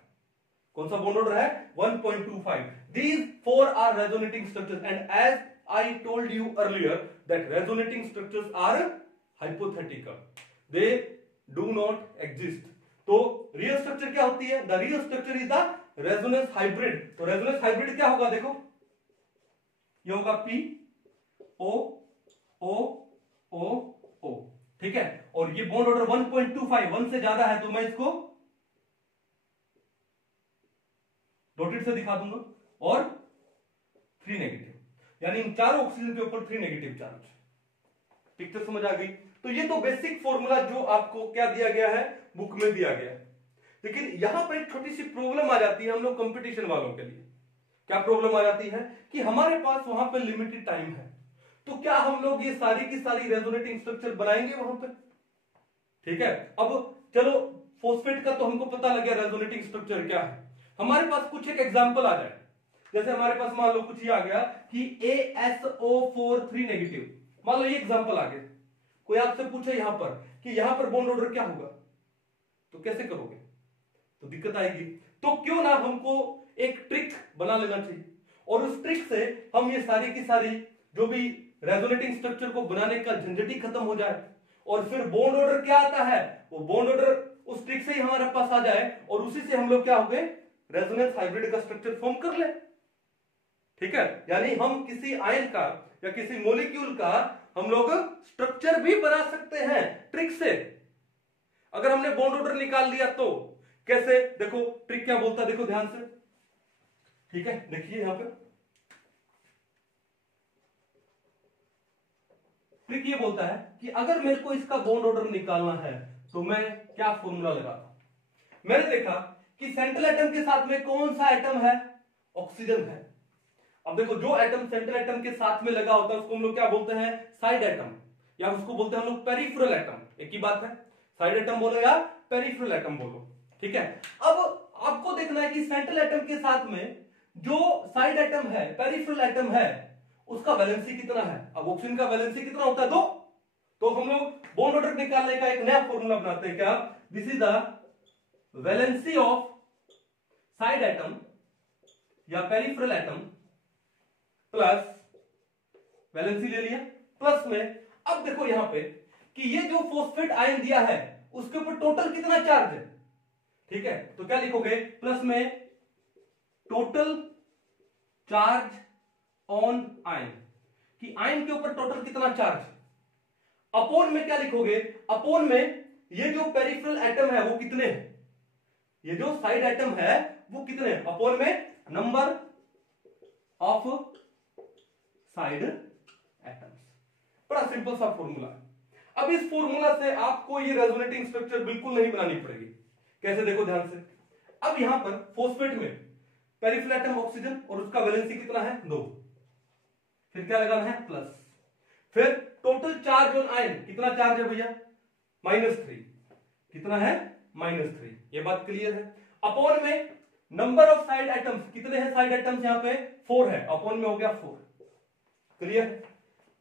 कौन सा बॉन्ड ऑर्डर है, 1.25। These 4 are resonating structures, and as I told you earlier that resonating structures are hypothetical, they do not exist। तो रियल स्ट्रक्चर क्या होती है, the real structure is the resonance hybrid. तो रेजोनेंस हाइब्रिड क्या होगा, देखो ये होगा P O O O O, ठीक है, और ये बॉन्ड ऑर्डर 1.25, 1 से ज्यादा है तो मैं इसको डॉटेड से दिखा दूंगा, और 3 नेगेटिव, यानी इन चारों ऑक्सीजन के ऊपर 3 नेगेटिव चार्ज। पिक्चर समझ आ गई। तो ये तो बेसिक फॉर्मूला जो आपको क्या दिया गया है, बुक में दिया गया है। लेकिन यहां पर एक छोटी सी प्रॉब्लम आ जाती है हम लोग कंपटीशन वालों के लिए। क्या प्रॉब्लम आ जाती है कि हमारे पास वहां पर लिमिटेड टाइम है, तो क्या हम लोग ये सारी की सारी रेजोनेटिंग स्ट्रक्चर बनाएंगे वहां पर, ठीक है। अब चलो फॉस्फेट का तो हमको पता लग गया रेजोनेटिंग स्ट्रक्चर क्या है, हमारे पास कुछ एक एग्जांपल आ जाए। जैसे हमारे पास मान लो कुछ ये आ गया कि ASO4 3 नेगेटिव, मान लो ये एग्जांपल आ गया, कोई आपसे पूछे यहां पर कि यहां पर बॉन्ड ऑर्डर क्या होगा, तो कैसे करोगे, तो दिक्कत आएगी। तो क्यों ना हमको एक ट्रिक बना लेना चाहिए, और उस ट्रिक से हम ये सारी की सारी जो भी रेजोनेटिंग स्ट्रक्चर को बनाने का झंझट ही खत्म हो जाए, और फिर बॉन्ड ऑर्डर क्या आता है, वो बॉन्ड ऑर्डर उस ट्रिक से ही हमारे पास आ जाए, और उसी से हम लोग क्या हो गए, रेजोनेंस हाइब्रिड का स्ट्रक्चर फॉर्म कर ले, ठीक है। यानी हम किसी आयन का या किसी मॉलिक्यूल का हम लोग स्ट्रक्चर भी बना सकते हैं ट्रिक से। अगर हमने बॉन्ड ऑर्डर निकाल लिया तो कैसे, देखो ट्रिक क्या बोलता है, देखो ध्यान से, ठीक है, देखिए यहां पे ट्रिक ये बोलता है कि अगर मेरे को इसका बॉन्ड ऑर्डर निकालना है तो मैं क्या फॉर्मूला लगाता हूं। मैंने देखा कि सेंट्रल एटम के साथ में कौन सा एटम है, ऑक्सीजन है। अब देखो जो एटम सेंट्रल एटम के साथ में लगा होता है उसको हम लोग क्या बोलते हैं, साइड एटम, या उसको बोलते हैं हम लोग पेरिफेरल एटम, एक ही बात है, साइड एटम बोलो या पेरिफेरल एटम बोलो, ठीक है। अब आपको देखना है कि सेंट्रल एटम के साथ में जो साइड एटम है, पेरिफेरल एटम है, उसका वैलेंसी कितना है। अब ऑक्सीजन का वैलेंसी कितना होता है, 2। तो हम लोग बॉन्ड ऑर्डर निकालने का एक नया फॉर्मूला बनाते हैं, क्या, this is the valency of side atom या पेरिफेरल एटम प्लस, वैलेंसी ले लिया, प्लस में, अब देखो यहां पे कि ये जो फॉस्फेट आयन दिया है उसके ऊपर टोटल कितना चार्ज है, ठीक है। तो क्या लिखोगे, प्लस में टोटल चार्ज ऑन आयन, कि आयन के ऊपर टोटल कितना चार्ज, अपॉन में क्या लिखोगे, अपॉन में ये जो पेरिफेरल एटम है वो कितने हैं, ये जो साइड एटम है वो कितने हैं, अपॉन में नंबर ऑफ साइड एटम्स। बड़ा सिंपल सा फॉर्मूला है। अब इस फॉर्मूला से आपको ये रेजोनेटिंग स्ट्रक्चर बिल्कुल नहीं बनानी पड़ेगी। कैसे, देखो ध्यान से, अब यहां पर फॉस्फेट में पेरिफेरल एटम ऑक्सीजन और उसका वैलेंसी कितना है, 2, फिर क्या लगाना है, प्लस, फिर टोटल चार्ज ऑन आयन, कितना चार्ज है भैया, -3, कितना है -3, ये बात क्लियर है। अपॉन में नंबर ऑफ साइड एटम्स, कितने हैं साइड एटम्स यहाँ पे 4 है, अपॉन में हो गया 4, क्लियर।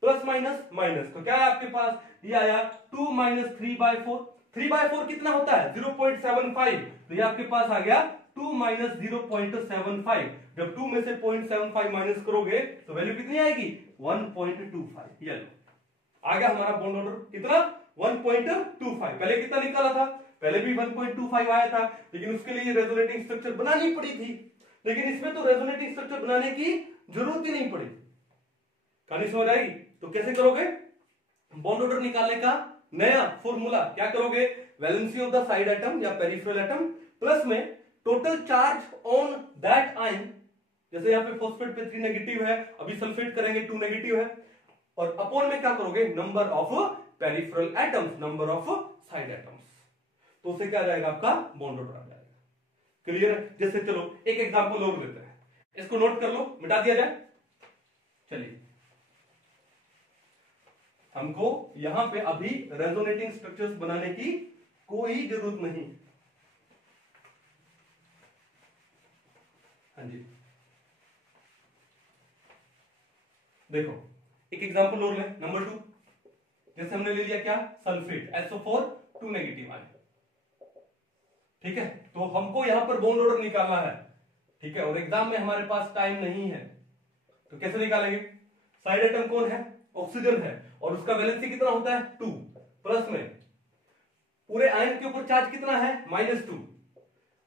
प्लस माइनस माइनस, तो क्या है आपके पास, ये आया 2 - 3/4, 3/4 कितना होता है 0.75, तो ये आपके पास आ गया 2 - 0.75, जब 2 में से 0.75 माइनस करोगे तो वैल्यू कितनी आएगी 1.25, ये लो आ गया हमारा बॉन्ड ऑर्डर, कितना 1.25, पहले कितना निकाला था, पहले भी 1.25 आया था, लेकिन उसके लिए रेजोनेटिंग स्ट्रक्चर बनानी पड़ी थी, लेकिन इसमें तो रेजोनेटिंग स्ट्रक्चर बनाने की जरूरत ही नहीं पड़ी। कहानी समझ आएगी, तो कैसे करोगे बॉन्ड ऑर्डर निकालने का नया फॉर्मूला, क्या करोगे, valency of the side atom या पेरिफेरल एटम प्लस में total charge on that ion, जैसे यहां पे फॉस्फेट पे 3 नेगेटिव है, अभी सल्फेट करेंगे 2 नेगेटिव है, और अपॉन में क्या करोगे number of peripheral atoms, number of side atoms, तो उससे क्या आ जाएगा आपका बॉन्ड ऑर्डर आ जाएगा, क्लियर है। जैसे चलो एक एग्जांपल और लेते हैं, इसको नोट कर लो, मिटा दिया जाए। चलिए हमको यहां पे अभी रेजोनेटिंग स्ट्रक्चर्स बनाने की कोई जरूरत नहीं, हाँ जी देखो एक एग्जांपल और लें, नंबर 2, जैसे हमने ले लिया क्या सल्फेट SO4 2 नेगेटिव आयन, ठीक है, तो हमको यहां पर बॉन्ड ऑर्डर निकालना है, ठीक है, और एग्जाम में हमारे पास टाइम नहीं है, तो कैसे निकालेंगे, साइड एटम कौन है ऑक्सीजन है, और उसका वैलेंसी कितना होता है 2, प्लस में पूरे आयन के ऊपर चार्ज कितना है -2,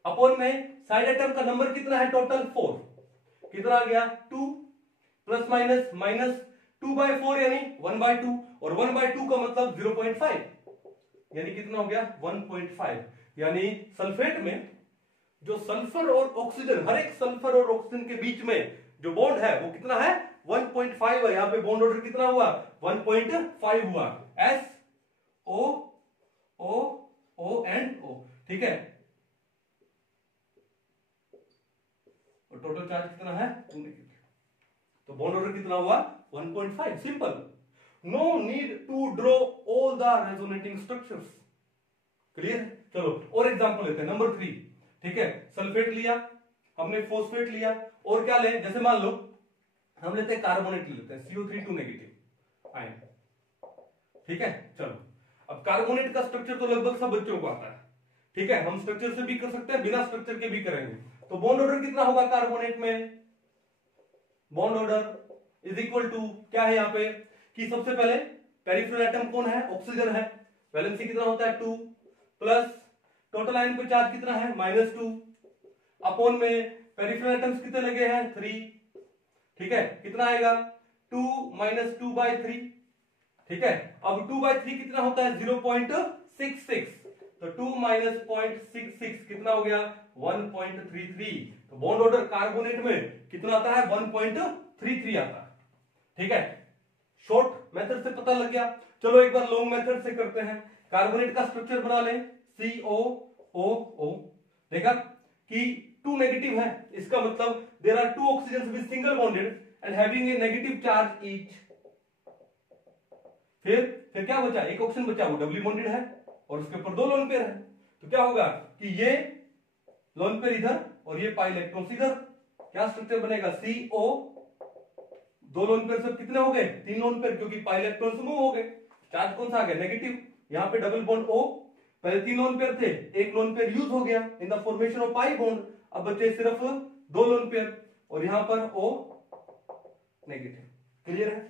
अपॉन में साइड एटम का नंबर कितना है टोटल 4, कितना आ गया 2 प्लस माइनस माइनस 2/4 यानी 1/2, और 1/2 का मतलब 0.5 यानी कितना हो गया 1.5, यानी सल्फेट में जो सल्फर और ऑक्सीजन, हर एक सल्फर और ऑक्सीजन के बीच में जो बॉन्ड है वो कितना है 1.5 है, यहां पे बॉन्ड ऑर्डर कितना हुआ 1.5 हुआ, SO एंड O, ठीक है, और टोटल चार्ज कितना है 2 नेगेटिव, तो बॉन्ड ऑर्डर कितना हुआ 1.5, simple, no need to draw all the resonating structures, clear. चलो और एग्जांपल लेते हैं, नंबर 3, ठीक है, सल्फेट लिया हमने, फॉस्फेट लिया, और क्या ले, जैसे मान लो हम लेते हैं कार्बोनेट लेते हैं CO3 2 नेगेटिव आयन, ठीक है। चलो अब कार्बोनेट का स्ट्रक्चर तो लगभग सब बच्चों को आता है, ठीक है, हम स्ट्रक्चर से भी कर सकते हैं, बिना स्ट्रक्चर के भी करेंगे, तो बॉन्ड ऑर्डर कितना होगा कार्बोनेट में, bond order is equal to क्या है यहाँ पे कि सबसे पहले पेरिफेरल एटम कौन है ऑक्सीजन है, वैलेंसी कितना होता है 2, प्लस टोटल आयन पे चार्ज कितना है -2, अपॉन में पेरिफेरल एटम्स कितने लगे हैं 3, ठीक है, कितना आएगा 2 - 2/3, ठीक है, अब 2/3 कितना होता है 0.66, तो 2 - 0.66 कितना हो गया 1.33, तो बॉन्ड ऑर्डर कार्बोनेट में कितना आता है 1.33 आता है, ठीक है, शॉर्ट मेथड से पता लग गया। चलो एक बार लॉन्ग मेथड से करते हैं, कार्बोनेट का स्ट्रक्चर बना लें COOO, देखा कि 2 नेगेटिव है, इसका मतलब there are 2 oxygen with single bonded and having a negative charge each, फिर क्या बचा, एक ऑक्सीजन बचा वो डबली बॉन्डेड है और उसके ऊपर 2 लोन पेयर है, तो क्या होगा कि ये लोन पेयर इधर और ये पाई इलेक्ट्रॉन्स इधर, क्या स्ट्रक्चर बनेगा CO, 2 लोन पेयर सब कितने हो गए 3 लोन पेयर, क्योंकि पाई इलेक्ट्रॉन्स मूव हो गए, चार्ज कौन सा आ गया नेगेटिव, यहां पे डबल बॉन्ड O, पहले 3 लोन पेयर थे, एक लोन पेयर यूज हो गया in the formation of pi bond, अब बचे सिर्फ 2 लोन पेयर और यहां पर O नेगेटिव, क्लियर है।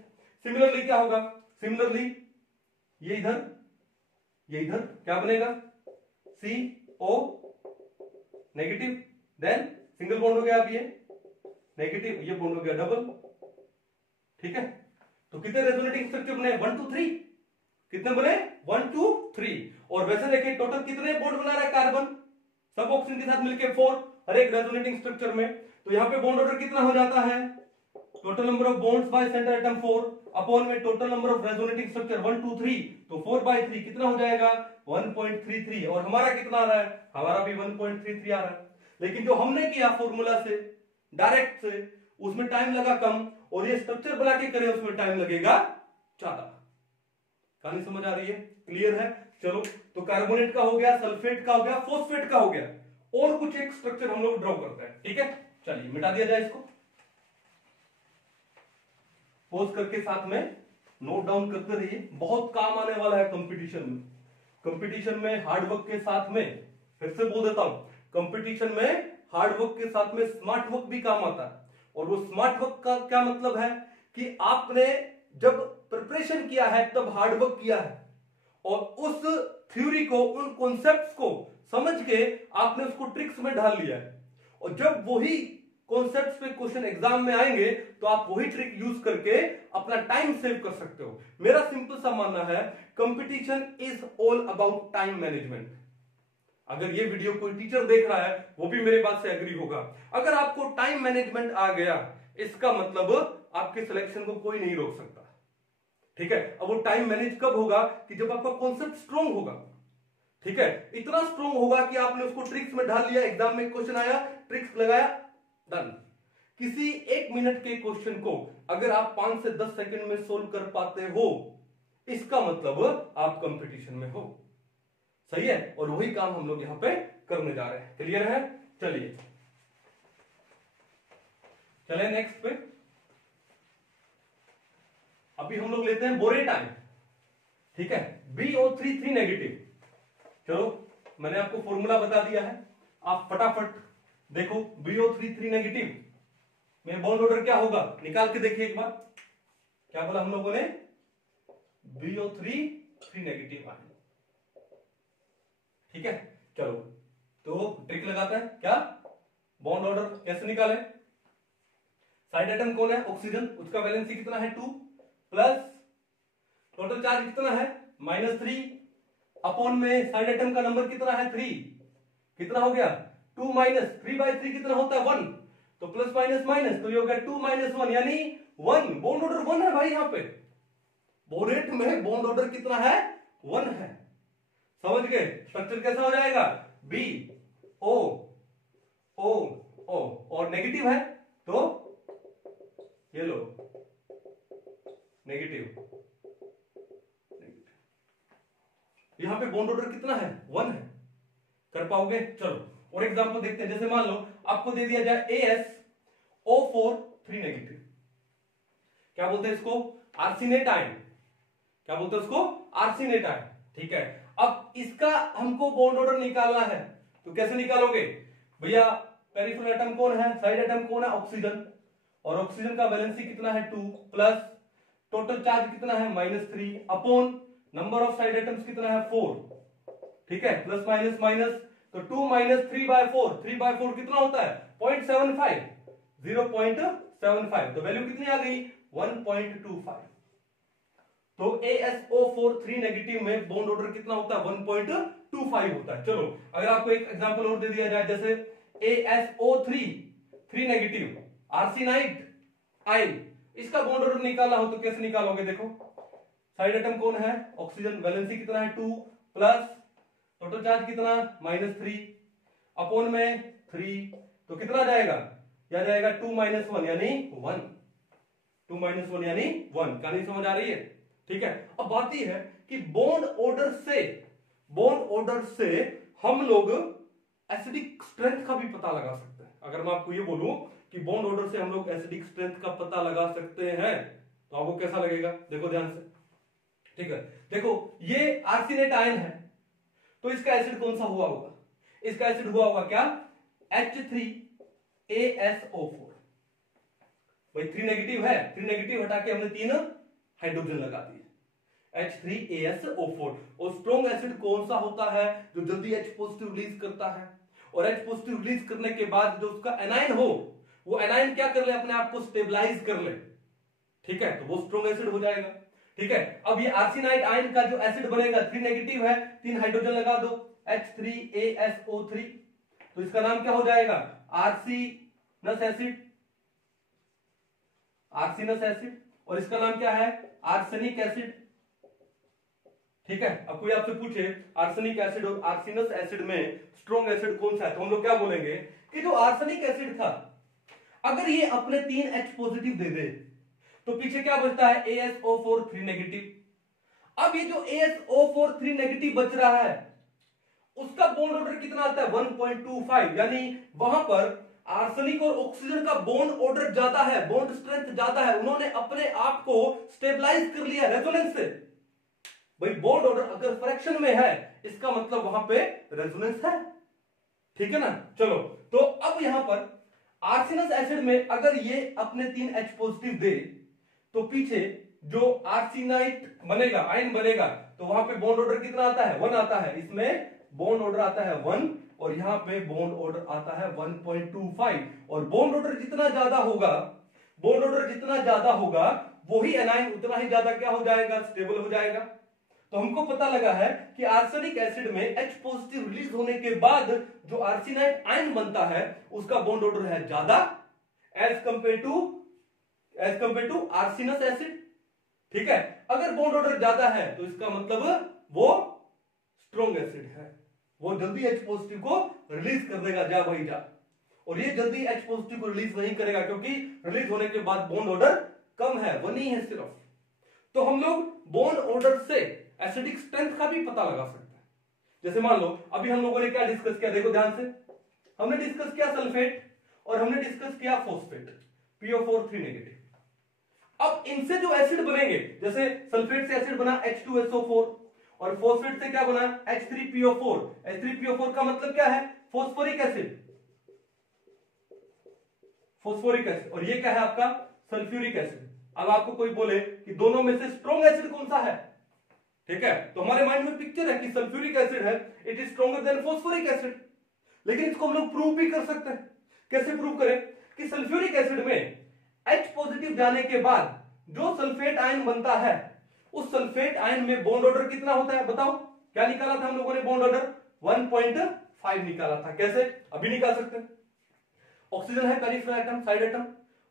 सिमिलरली क्या होगा, सिमिलरली ये इधर क्या बनेगा CO negative, then single bond हो गया, अब ये नेगेटिव, ये बॉन्ड हो गया डबल, ठीक है, तो कितने रेजोनेटिंग स्ट्रक्चर बने 1 2 3, कितने बने 1 2 3, और वैसे देखिए टोटल कितने बॉन्ड बना रहा है कार्बन सब ऑक्सीजन के साथ मिलकर 4 हर एक रेजोनेटिंग स्ट्रक्चर में, तो यहां पे बॉन्ड ऑर्डर कितना हो जाता है total number of bonds by centre atom 4 upon में total number of resonating structure 1 2 3, तो 4/3 कितना हो जाएगा 1.33, और हमारा कितना आ रहा है, हमारा भी 1.33 आ रहा है, लेकिन जो हमने किया फॉर्मूला से डायरेक्ट से उसमें टाइम लगा कम, और ये स्ट्रक्चर बना के करें उसमें टाइम लगेगा ज्यादा। कहानी समझ आ रही है, क्लियर है। चलो, तो कार्बोनेट का हो गया, सल्फेट का हो गया, फॉस्फेट का हो गया, और कुछ एक स्ट्रक्चर हम लोग ड्रॉ करते हैं। ठीक है, चलिए मिटा दिया जाए इसको, पोज करके साथ में नोट डाउन करते रहिए, बहुत काम आने वाला है कंपटीशन में। कंपटीशन में हार्डवर्क के साथ में, फिर से बोल देता हूं, कंपटीशन में हार्डवर्क के साथ में स्मार्ट वर्क भी काम आता है। और वो स्मार्ट वर्क का क्या मतलब है कि आपने जब प्रिपरेशन किया है तब हार्डवर्क किया है, और उस थ्योरी को, उन कॉन्सेप्ट्स को समझ के आपने उसको ट्रिक्स में ढाल लिया है, और जब वही कॉन्सेप्ट्स पे क्वेश्चन एग्जाम में आएंगे तो आप वही ट्रिक यूज करके अपना टाइम सेव कर सकते हो। मेरा सिंपल सा मानना है, competition is all about time management. अगर ये वीडियो कोई टीचर देख रहा है वो भी मेरे बात से एग्री होगा। अगर आपको टाइम मैनेजमेंट आ गया, इसका मतलब आपके सिलेक्शन को कोई नहीं रोक सकता। ठीक है, अब वो टाइम मैनेज कब होगा कि जब आपका कॉन्सेप्ट स्ट्रॉन्ग होगा। ठीक है, इतना स्ट्रॉन्ग होगा कि आपने उसको ट्रिक्स में ढाल लिया, एग्जाम में क्वेश्चन आया, ट्रिक्स लगाया, डन। किसी 1 मिनट के क्वेश्चन को अगर आप 5 से 10 सेकंड में सोल्व कर पाते हो, इसका मतलब आप कंपटीशन में हो। सही है, और वही काम हम लोग यहां पे करने जा रहे हैं। क्लियर है? चलिए चले नेक्स्ट पे। अभी हम लोग लेते हैं बोरेट आयन। ठीक है, BO3 3 नेगेटिव। चलो, मैंने आपको फॉर्मूला बता दिया है, आप फटाफट देखो। BO3 3 नेगेटिव में बॉन्ड ऑर्डर क्या होगा, निकाल के देखिए एक बार। क्या बोला हम लोगों ने? BO3 3 negative ion. ठीक है, चलो तो ट्रिक लगाते हैं। क्या बॉन्ड ऑर्डर कैसे निकाले? साइड एटम कौन है? ऑक्सीजन, उसका वैलेंसी कितना है? 2 प्लस टोटल चार्ज कितना है? -3 अपॉन में साइड एटम का नंबर कितना है? 3। कितना हो गया? 2 माइनस 3/3 कितना होता है? 1। तो प्लस माइनस माइनस, तो ये हो गया 2 - 1 यानी 1। बॉन्ड ऑर्डर 1 है भाई। यहां पे बोरेट में बॉन्ड ऑर्डर कितना है? 1 है। समझ गए? स्ट्रक्चर कैसा हो जाएगा? BO O O, और नेगेटिव है तो ये लो नेगेटिव। यहां पे बॉन्ड ऑर्डर कितना है? 1 है। कर पाओगे? चलो और एग्जांपल देखते हैं। जैसे मान लो आपको दे दिया जाए AsO4 3 नेगेटिव। क्या बोलते हैं इसको? Arsenate ion. क्या बोलते हैं उसको? Arsenate ion. ठीक है, अब इसका हमको बॉन्ड ऑर्डर निकालना है, तो कैसे निकालोगे भैया? पेरिफेरल एटम कौन है? साइड एटम कौन है? ऑक्सीजन, और ऑक्सीजन का वैलेंसी कितना है? 2 प्लस टोटल चार्ज कितना है? -3 upon number of side atoms कितना है? 4। ठीक है, प्लस माइनस माइनस, तो 2 - 3/4, 3/4 कितना होता है? 0.75, 0.75, तो वैल्यू कितनी आ गई? 1.25। तो AsO4 3 नेगेटिव में बॉन्ड ऑर्डर कितना होता है? 1.25 होता है। चलो अगर आपको एक एग्जांपल और दे दिया जाए, जैसे AsO3 3 नेगेटिव आर्सेनाइट आयन, इसका बॉन्ड ऑर्डर निकालना हो तो कैसे निकालोगे? देखो, साइड एटम कौन है? ऑक्सीजन, वैलेंसी कितना है? 2 प्लस टोटल चार्ज कितना? -3 अपॉन में 3, तो कितना जाएगा? या जाएगा 2 - 1 यानी 1। 2 - 1 यानी 1। कहानी समझ आ रही है? ठीक है, अब बात यह है कि बॉन्ड ऑर्डर से हम लोग एसिडिक स्ट्रेंथ का भी पता लगा सकते हैं। अगर मैं आपको ये बोलूं कि बॉन्ड ऑर्डर से हम लोग एसिडिक स्ट्रेंथ का पता लगा सकते हैं, तो आपको कैसा लगेगा? देखो ध्यान से। ठीक है, देखो ये आर्सेनेट आयन है, तो इसका एसिड कौन सा हुआ होगा? इसका एसिड हुआ होगा क्या? H3AsO4। भाई 3 नेगेटिव है, 3 नेगेटिव हटा के हमने 3 हाइड्रोजन लगा दिए, H3AsO4। और स्ट्रॉन्ग एसिड कौन सा होता है? जो जल्दी H पॉजिटिव रिलीज करता है, और H पॉजिटिव रिलीज करने के बाद जो उसका एनायन हो, वो एनायन क्या कर ले? अपने आप को स्टेबलाइज कर ले। ठीक है, तो वो स्ट्रॉन्ग एसिड हो जाएगा। ठीक है, अब ये आर्सेनाइट आयन का जो एसिड बनेगा, 3 नेगेटिव है, 3 हाइड्रोजन लगा दो, H3AsO3, तो इसका नाम क्या हो जाएगा? आर्सेनस एसिड। आर्सेनस एसिड, और इसका नाम क्या है? Arsenic acid. ठीक है, अब कोई आपसे पूछे आर्सेनिक एसिड और आर्सेनस एसिड में स्ट्रॉन्ग एसिड कौन सा है, तो हम लोग क्या बोलेंगे कि जो आर्सेनिक एसिड था, अगर ये अपने 3 H पॉजिटिव दे दे तो पीछे क्या बचता है? AsO4 3 negative. अब ये जो AsO4 3 नेगेटिव बच रहा है उसका बॉन्ड ऑर्डर कितना आता है 1.25, यानी वहां पर आर्सेनिक और ऑक्सीजन का बॉन्ड ऑर्डर ज्यादा है, बॉन्ड स्ट्रेंथ ज्यादा है, उन्होंने अपने आप को स्टेबलाइज कर लिया रेजोनेंस से। भाई बॉन्ड ऑर्डर अगर फ्रैक्शन में है इसका मतलब वहां पे रेजोनेंस है, ठीक है ना। चलो तो अब यहां पर आर्सेनस एसिड में अगर ये अपने 3H पॉजिटिव दे तो पीछे जो आर्सेनाइट बनेगा, आयन बनेगा, तो वहां पे बॉन्ड ऑर्डर कितना आता है 1 आता है, इसमें बॉन्ड ऑर्डर आता है 1 और यहां पे बॉन्ड ऑर्डर आता है 1.25। और बॉन्ड ऑर्डर जितना ज्यादा होगा, बॉन्ड ऑर्डर जितना ज्यादा होगा वही एनाइन उतना ही ज्यादा क्या हो जाएगा, स्टेबल हो जाएगा। तो हमको पता लगा है कि आर्सेनिक एसिड में H पॉजिटिव रिलीज होने के बाद जो आर्सेनाइट आयन बनता है उसका बॉन्ड ऑर्डर है ज्यादा एज कंपेयर टू आर्सेनस एसिड, ठीक है। अगर बॉन्ड ऑर्डर ज्यादा है तो इसका मतलब वो स्ट्रॉन्ग एसिड है, वो जल्दी H पॉजिटिव को रिलीज कर देगा, जा भाई जा। और ये जल्दी H पॉजिटिव को रिलीज नहीं करेगा क्योंकि रिलीज होने के बाद बॉन्ड ऑर्डर कम है, वो नहीं है सिर्फ। तो हम लोग बॉन्ड ऑर्डर से एसिडिक स्ट्रेंथ का भी पता लगा सकते हैं। जैसे मान लो अभी हम लोगों ने क्या डिस्कस किया, देखो ध्यान से, हमने डिस्कस किया सल्फेट और हमने डिस्कस किया फॉस्फेट, PO4 3 नेगेटिव। अब इनसे जो एसिड बनेंगे, जैसे सल्फेट से एसिड बना H2SO4 और फॉस्फेट से क्या बना H3PO4। H3PO4 का मतलब क्या है, फॉस्फोरिक एसिड, फॉस्फोरिक एसिड, और ये क्या है आपका सल्फ्यूरिक एसिड। अब आपको कोई बोले कि दोनों में से स्ट्रॉन्ग एसिड कौन सा है, ठीक है, तो हमारे माइंड में पिक्चर है कि सल्फ्यूरिक एसिड है, it is stronger than phosphoric acid. लेकिन इसको हम लोग प्रूव भी कर सकते हैं। कैसे प्रूव करें कि सल्फ्यूरिक एसिड में H पॉजिटिव जाने के बाद जो सल्फेट आयन बनता है उस सल्फेट आयन में बॉन्ड ऑर्डर कितना होता है, बताओ क्या निकाला था हम लोगों ने, बॉन्ड ऑर्डर 1.5 निकाला था। कैसे, अभी निकाल सकते हैं। ऑक्सीजन है पेरिफेरल एटम, साइड एटम,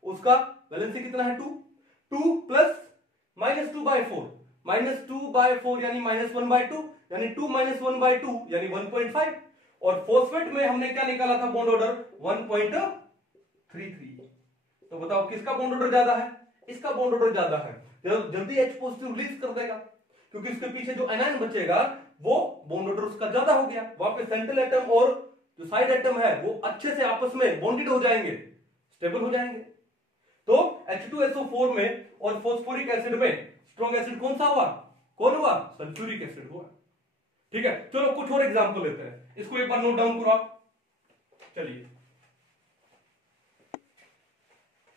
उसका वैलेंसी कितना है 2 प्लस -2/4, -2/4 यानी -1/2, यानी 2 -1/2 यानी 1.5। और फॉस्फेट में हमने क्या निकाला था बॉन्ड ऑर्डर 1.33। तो बताओ किसका बॉन्ड ऑर्डर ज्यादा है, इसका बॉन्ड ऑर्डर ज्यादा है, जल्दी H पॉजिटिव रिलीज कर देगा क्योंकि इसके पीछे जो एनायन बचेगा वो बॉन्ड ऑर्डर उसका ज्यादा हो गया। वहां पे सेंट्रल एटम और जो साइड एटम है वो अच्छे से आपस में बॉन्डेड हो जाएंगे, स्टेबल हो जाएंगे। तो H2SO4 में और फॉस्फोरिक एसिड में स्ट्रॉन्ग एसिड कौन सा हुआ, कौन हुआ, सल्फ्यूरिक एसिड हुआ, ठीक है। चलो कुछ और एग्जांपल लेते हैं, इसको एक बार नोट डाउन करो आप। चलिए,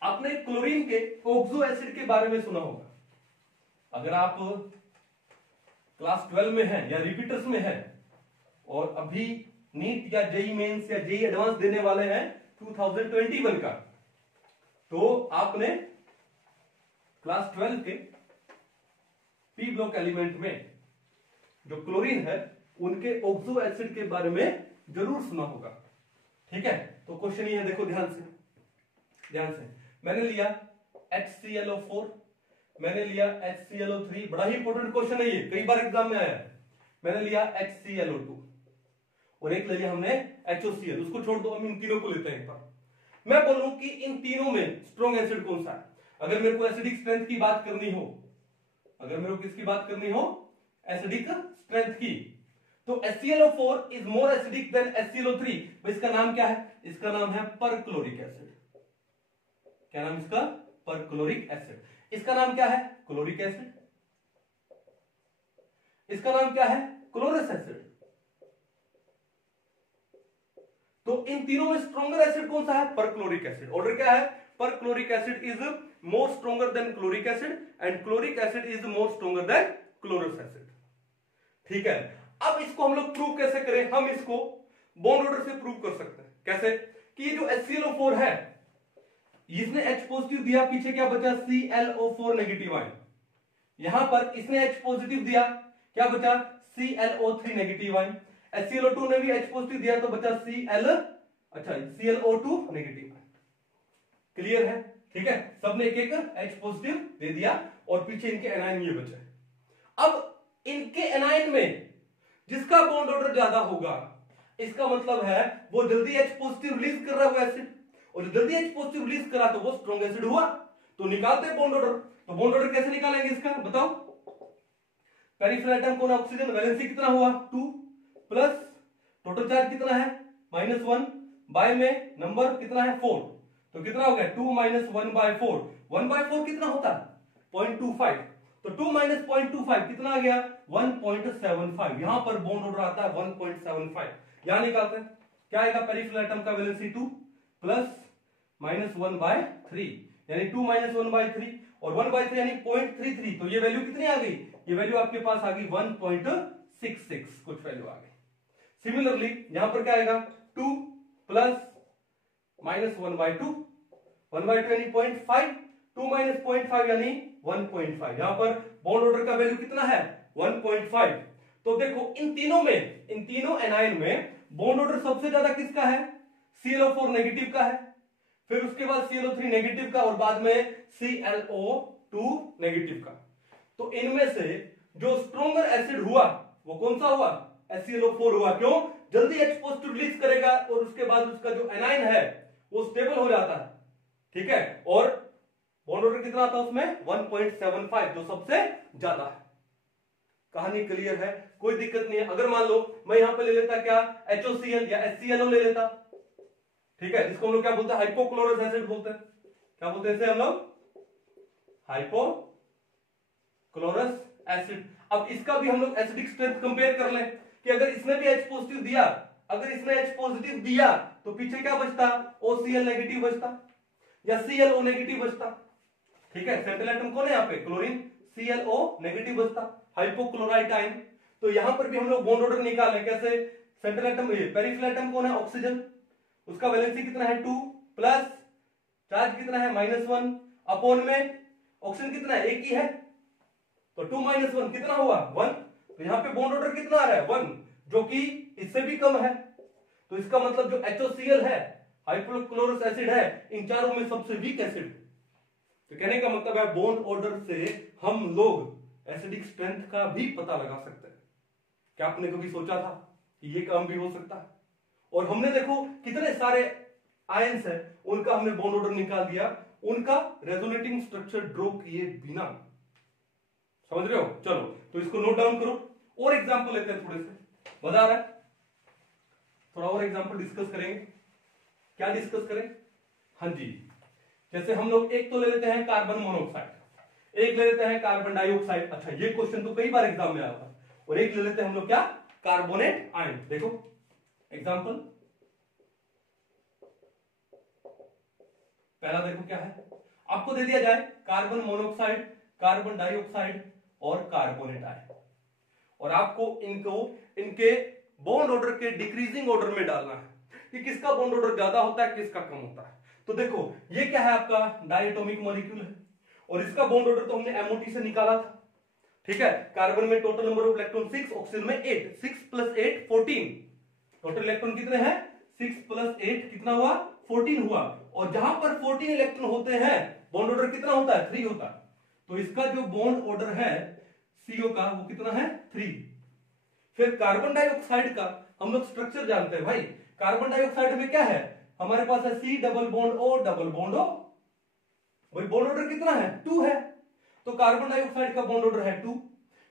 आपने क्लोरीन के ऑक्सो एसिड के बारे में सुना होगा। अगर आप क्लास 12 में हैं या रिपीटर्स में हैं और अभी नीट या जेई मेंस या जेई एडवांस देने वाले हैं 2021 का, तो आपने क्लास 12 के पी ब्लॉक एलिमेंट में जो क्लोरीन है उनके ऑक्सो एसिड के बारे में जरूर सुना होगा, ठीक है। तो क्वेश्चन ये है, देखो ध्यान से मैंने लिया HClO4, मैंने लिया HClO3, बड़ा ही इंपॉर्टेंट क्वेश्चन है ये, कई बार एग्जाम में आया है। मैंने लिया HClO2 और एक ले लिया हमने HOCl, उसको छोड़ दो, हम इन तीनों को लेते हैं एक बार। मैं बोलूं कि इन तीनों में स्ट्रॉन्ग एसिड कौन सा है, अगर मेरे को एसिडिक स्ट्रेंथ की बात करनी हो, अगर मेरे को किसकी बात करनी हो, एसिडिक स्ट्रेंथ की, तो HClO4 is more acidic then HClO3। इसका नाम क्या है, इसका नाम है परक्लोरिक एसिड। क्या नाम इसका, परक्लोरिक एसिड। इसका नाम क्या है, क्लोरिक एसिड। इसका नाम क्या है, क्लोरस एसिड। तो इन तीनों में स्ट्रॉन्गर एसिड कौन सा है, परक्लोरिक एसिड। ऑर्डर क्या है, perchloric acid is more stronger than chloric acid and chloric acid is more stronger than chlorous acid, ठीक है। अब इसको हम लोग प्रूव कैसे करें, हम इसको बॉन्ड ऑर्डर से प्रूव कर सकते हैं। कैसे कि ये जो HClO4 है, इसने H पॉजिटिव दिया, पीछे क्या बचा, ClO4 नेगेटिव आयन। यहां पर इसने H पॉजिटिव दिया, क्या बचा, ClO3 नेगेटिव आयन। HClO2 ने भी H पॉजिटिव दिया तो बचा ClO2 नेगेटिव आयन। क्लियर है, ठीक है, सबने एक एक H पॉजिटिव दे दिया और पीछे इनके एनायन ये बचे। अब इनके एनायन में जिसका बॉन्ड ऑर्डर ज्यादा होगा, इसका मतलब है वो जल्दी H पॉजिटिव रिलीज कर रहा है वो एसिड, और जल्दी H पॉजिटिव रिलीज करा तो वो स्ट्रॉन्ग एसिड हुआ। तो निकालते हैं बॉन्ड ऑर्डर। तो बॉन्ड ऑर्डर कैसे निकालेंगे इसका, बताओ। पेरिफेरल एटम कौन है? ऑक्सीजन। वैलेंसी कितना हुआ? 2 प्लस टोटल चार्ज कितना है? -1 बाय में नंबर कितना है? 4। तो कितना हो गया? 2 माइनस 1/4। 1/4 कितना होता है? 0.25। तो 2 माइनस 0.25 कितना आ गया? 1.75। यहां पर बॉन्ड ऑर्डर आता है 1.75। यहां निकालते हैं क्या आएगा? पेरिफेरल एटम का वैलेंसी 2 प्लस -1/3 यानी 2 माइनस 1/3 और 1/3 यानी 0.33। तो ये वैल्यू कितनी आ गई? ये वैल्यू आपके पास आ गई 1.66 कुछ वैल्यू आ गई। सिमिलरली यहां पर क्या आएगा? 2 प्लस -1/2 1/2 यानी 0.5 2 माइनस 0.5 यानी 1.5। यहां पर बॉन्ड ऑर्डर का वैल्यू कितना है? 1.5। तो देखो इन तीनों एनायन में बॉन्ड ऑर्डर सबसे ज्यादा किसका है? ClO4 नेगेटिव का है, फिर उसके बाद ClO3 नेगेटिव का और बाद में ClO2 नेगेटिव का। तो इनमें से जो स्ट्रॉन्गर एसिड हुआ वो कौन सा हुआ? HClO4 हुआ। क्यों? जल्दी H पॉजिटिव रिलीज करेगा और उसके बाद उसका जो एनायन है वो स्टेबल हो जाता है। ठीक है, और बॉन्ड ऑर्डर कितना आता है उसमें? 1.75 जो सबसे ज्यादा है। कहानी क्लियर है, कोई दिक्कत नहीं है। अगर मान लो मैं यहां पे ले लेता क्या? HOCl या HClO ले लेता, ठीक है, जिसको हम लोग क्या बोलते हैं? हाइपोक्लोरस एसिड बोलते हैं। क्या बोलते हैं इसे हम लोग? Hypochlorous acid. अब इसका भी हम लोग एसिडिक स्ट्रेंथ कंपेयर कर लें कि अगर इसने भी H पॉजिटिव दिया, अगर इसने H पॉजिटिव दिया तो पीछे क्या बचता? OCl नेगेटिव बचता या ClO नेगेटिव बचता। ठीक है, सेंट्रल एटम कौन है यहाँ पे? क्लोरीन। ClO नेगेटिव बचता, हाइपोक्लोराइट आयन। तो यहां पर भी हम लोग बॉन्ड ऑर्डर निकालें कैसे? सेंट्रल एटम, पेरिफेरल एटम कौन है? ऑक्सीजन। उसका वैलेंसी कितना है? 2 प्लस चार्ज कितना है? -1 अपॉन में ऑक्सीजन कितना है? एक ही है, तो 2 माइनस 1 कितना हुआ? 1। तो यहां पे बॉन्ड ऑर्डर कितना आ रहा है? 1, जो कि इससे भी कम है। तो इसका मतलब जो HOCl है, हाइपोक्लोरस एसिड है, इन चारों में सबसे वीक एसिड। तो कहने का मतलब है बॉन्ड ऑर्डर से हम लोग एसिडिक स्ट्रेंथ का भी पता लगा सकते हैं। क्या आपने कभी सोचा था कि ये काम भी हो सकता है? और हमने देखो कितने सारे आयंस हैं, उनका हमने बॉन्ड ऑर्डर निकाल दिया, उनका रेजोनेटिंग स्ट्रक्चर ड्रॉ किए बिना। समझ रहे हो? चलो तो इसको नोट डाउन करो। और एग्जांपल लेते हैं, थोड़े से मजा आ रहा है, थोड़ा और एग्जांपल डिस्कस करेंगे। क्या डिस्कस करें? हाँ जी, जैसे हम लोग एक तो ले लेते हैं कार्बन मोनोऑक्साइड, एक ले लेते हैं कार्बन डाइऑक्साइड। अच्छा, ये क्वेश्चन तो कई बार एग्जाम में आया था। और एक ले लेते हैं हम लोग क्या? Carbonate ion. देखो एग्जांपल पहला देखो क्या है, आपको दे दिया जाए कार्बन मोनोऑक्साइड, कार्बन डाइऑक्साइड और कार्बोनेट आयन, और आपको इनके बॉन्ड ऑर्डर के डिक्रीजिंग ऑर्डर में डालना है कि किसका बॉन्ड ऑर्डर ज्यादा होता है, किसका कम होता है। तो देखो ये क्या है? आपका डायटोमिक मॉलिक्यूल है और इसका बॉन्ड ऑर्डर तो हमने MOT से निकाला था। ठीक है, कार्बन में total number of electron 6, oxygen में 8, 6 + 8 14। टोटल इलेक्ट्रॉन कितने हैं? 6 + 8 कितना हुआ? 14 हुआ। और जहां पर 14 इलेक्ट्रॉन होते हैं बॉन्ड ऑर्डर कितना होता है? 3 होता है। तो इसका जो बॉन्ड ऑर्डर है CO का वो कितना है? 3। फिर कार्बन डाइऑक्साइड का हम लोग स्ट्रक्चर जानते हैं भाई। कार्बन डाइऑक्साइड में क्या है? हमारे पास है C double bond O double bond O। भाई बॉन्ड ऑर्डर कितना है? 2 है। तो कार्बन डाइऑक्साइड का बॉन्ड ऑर्डर है 2।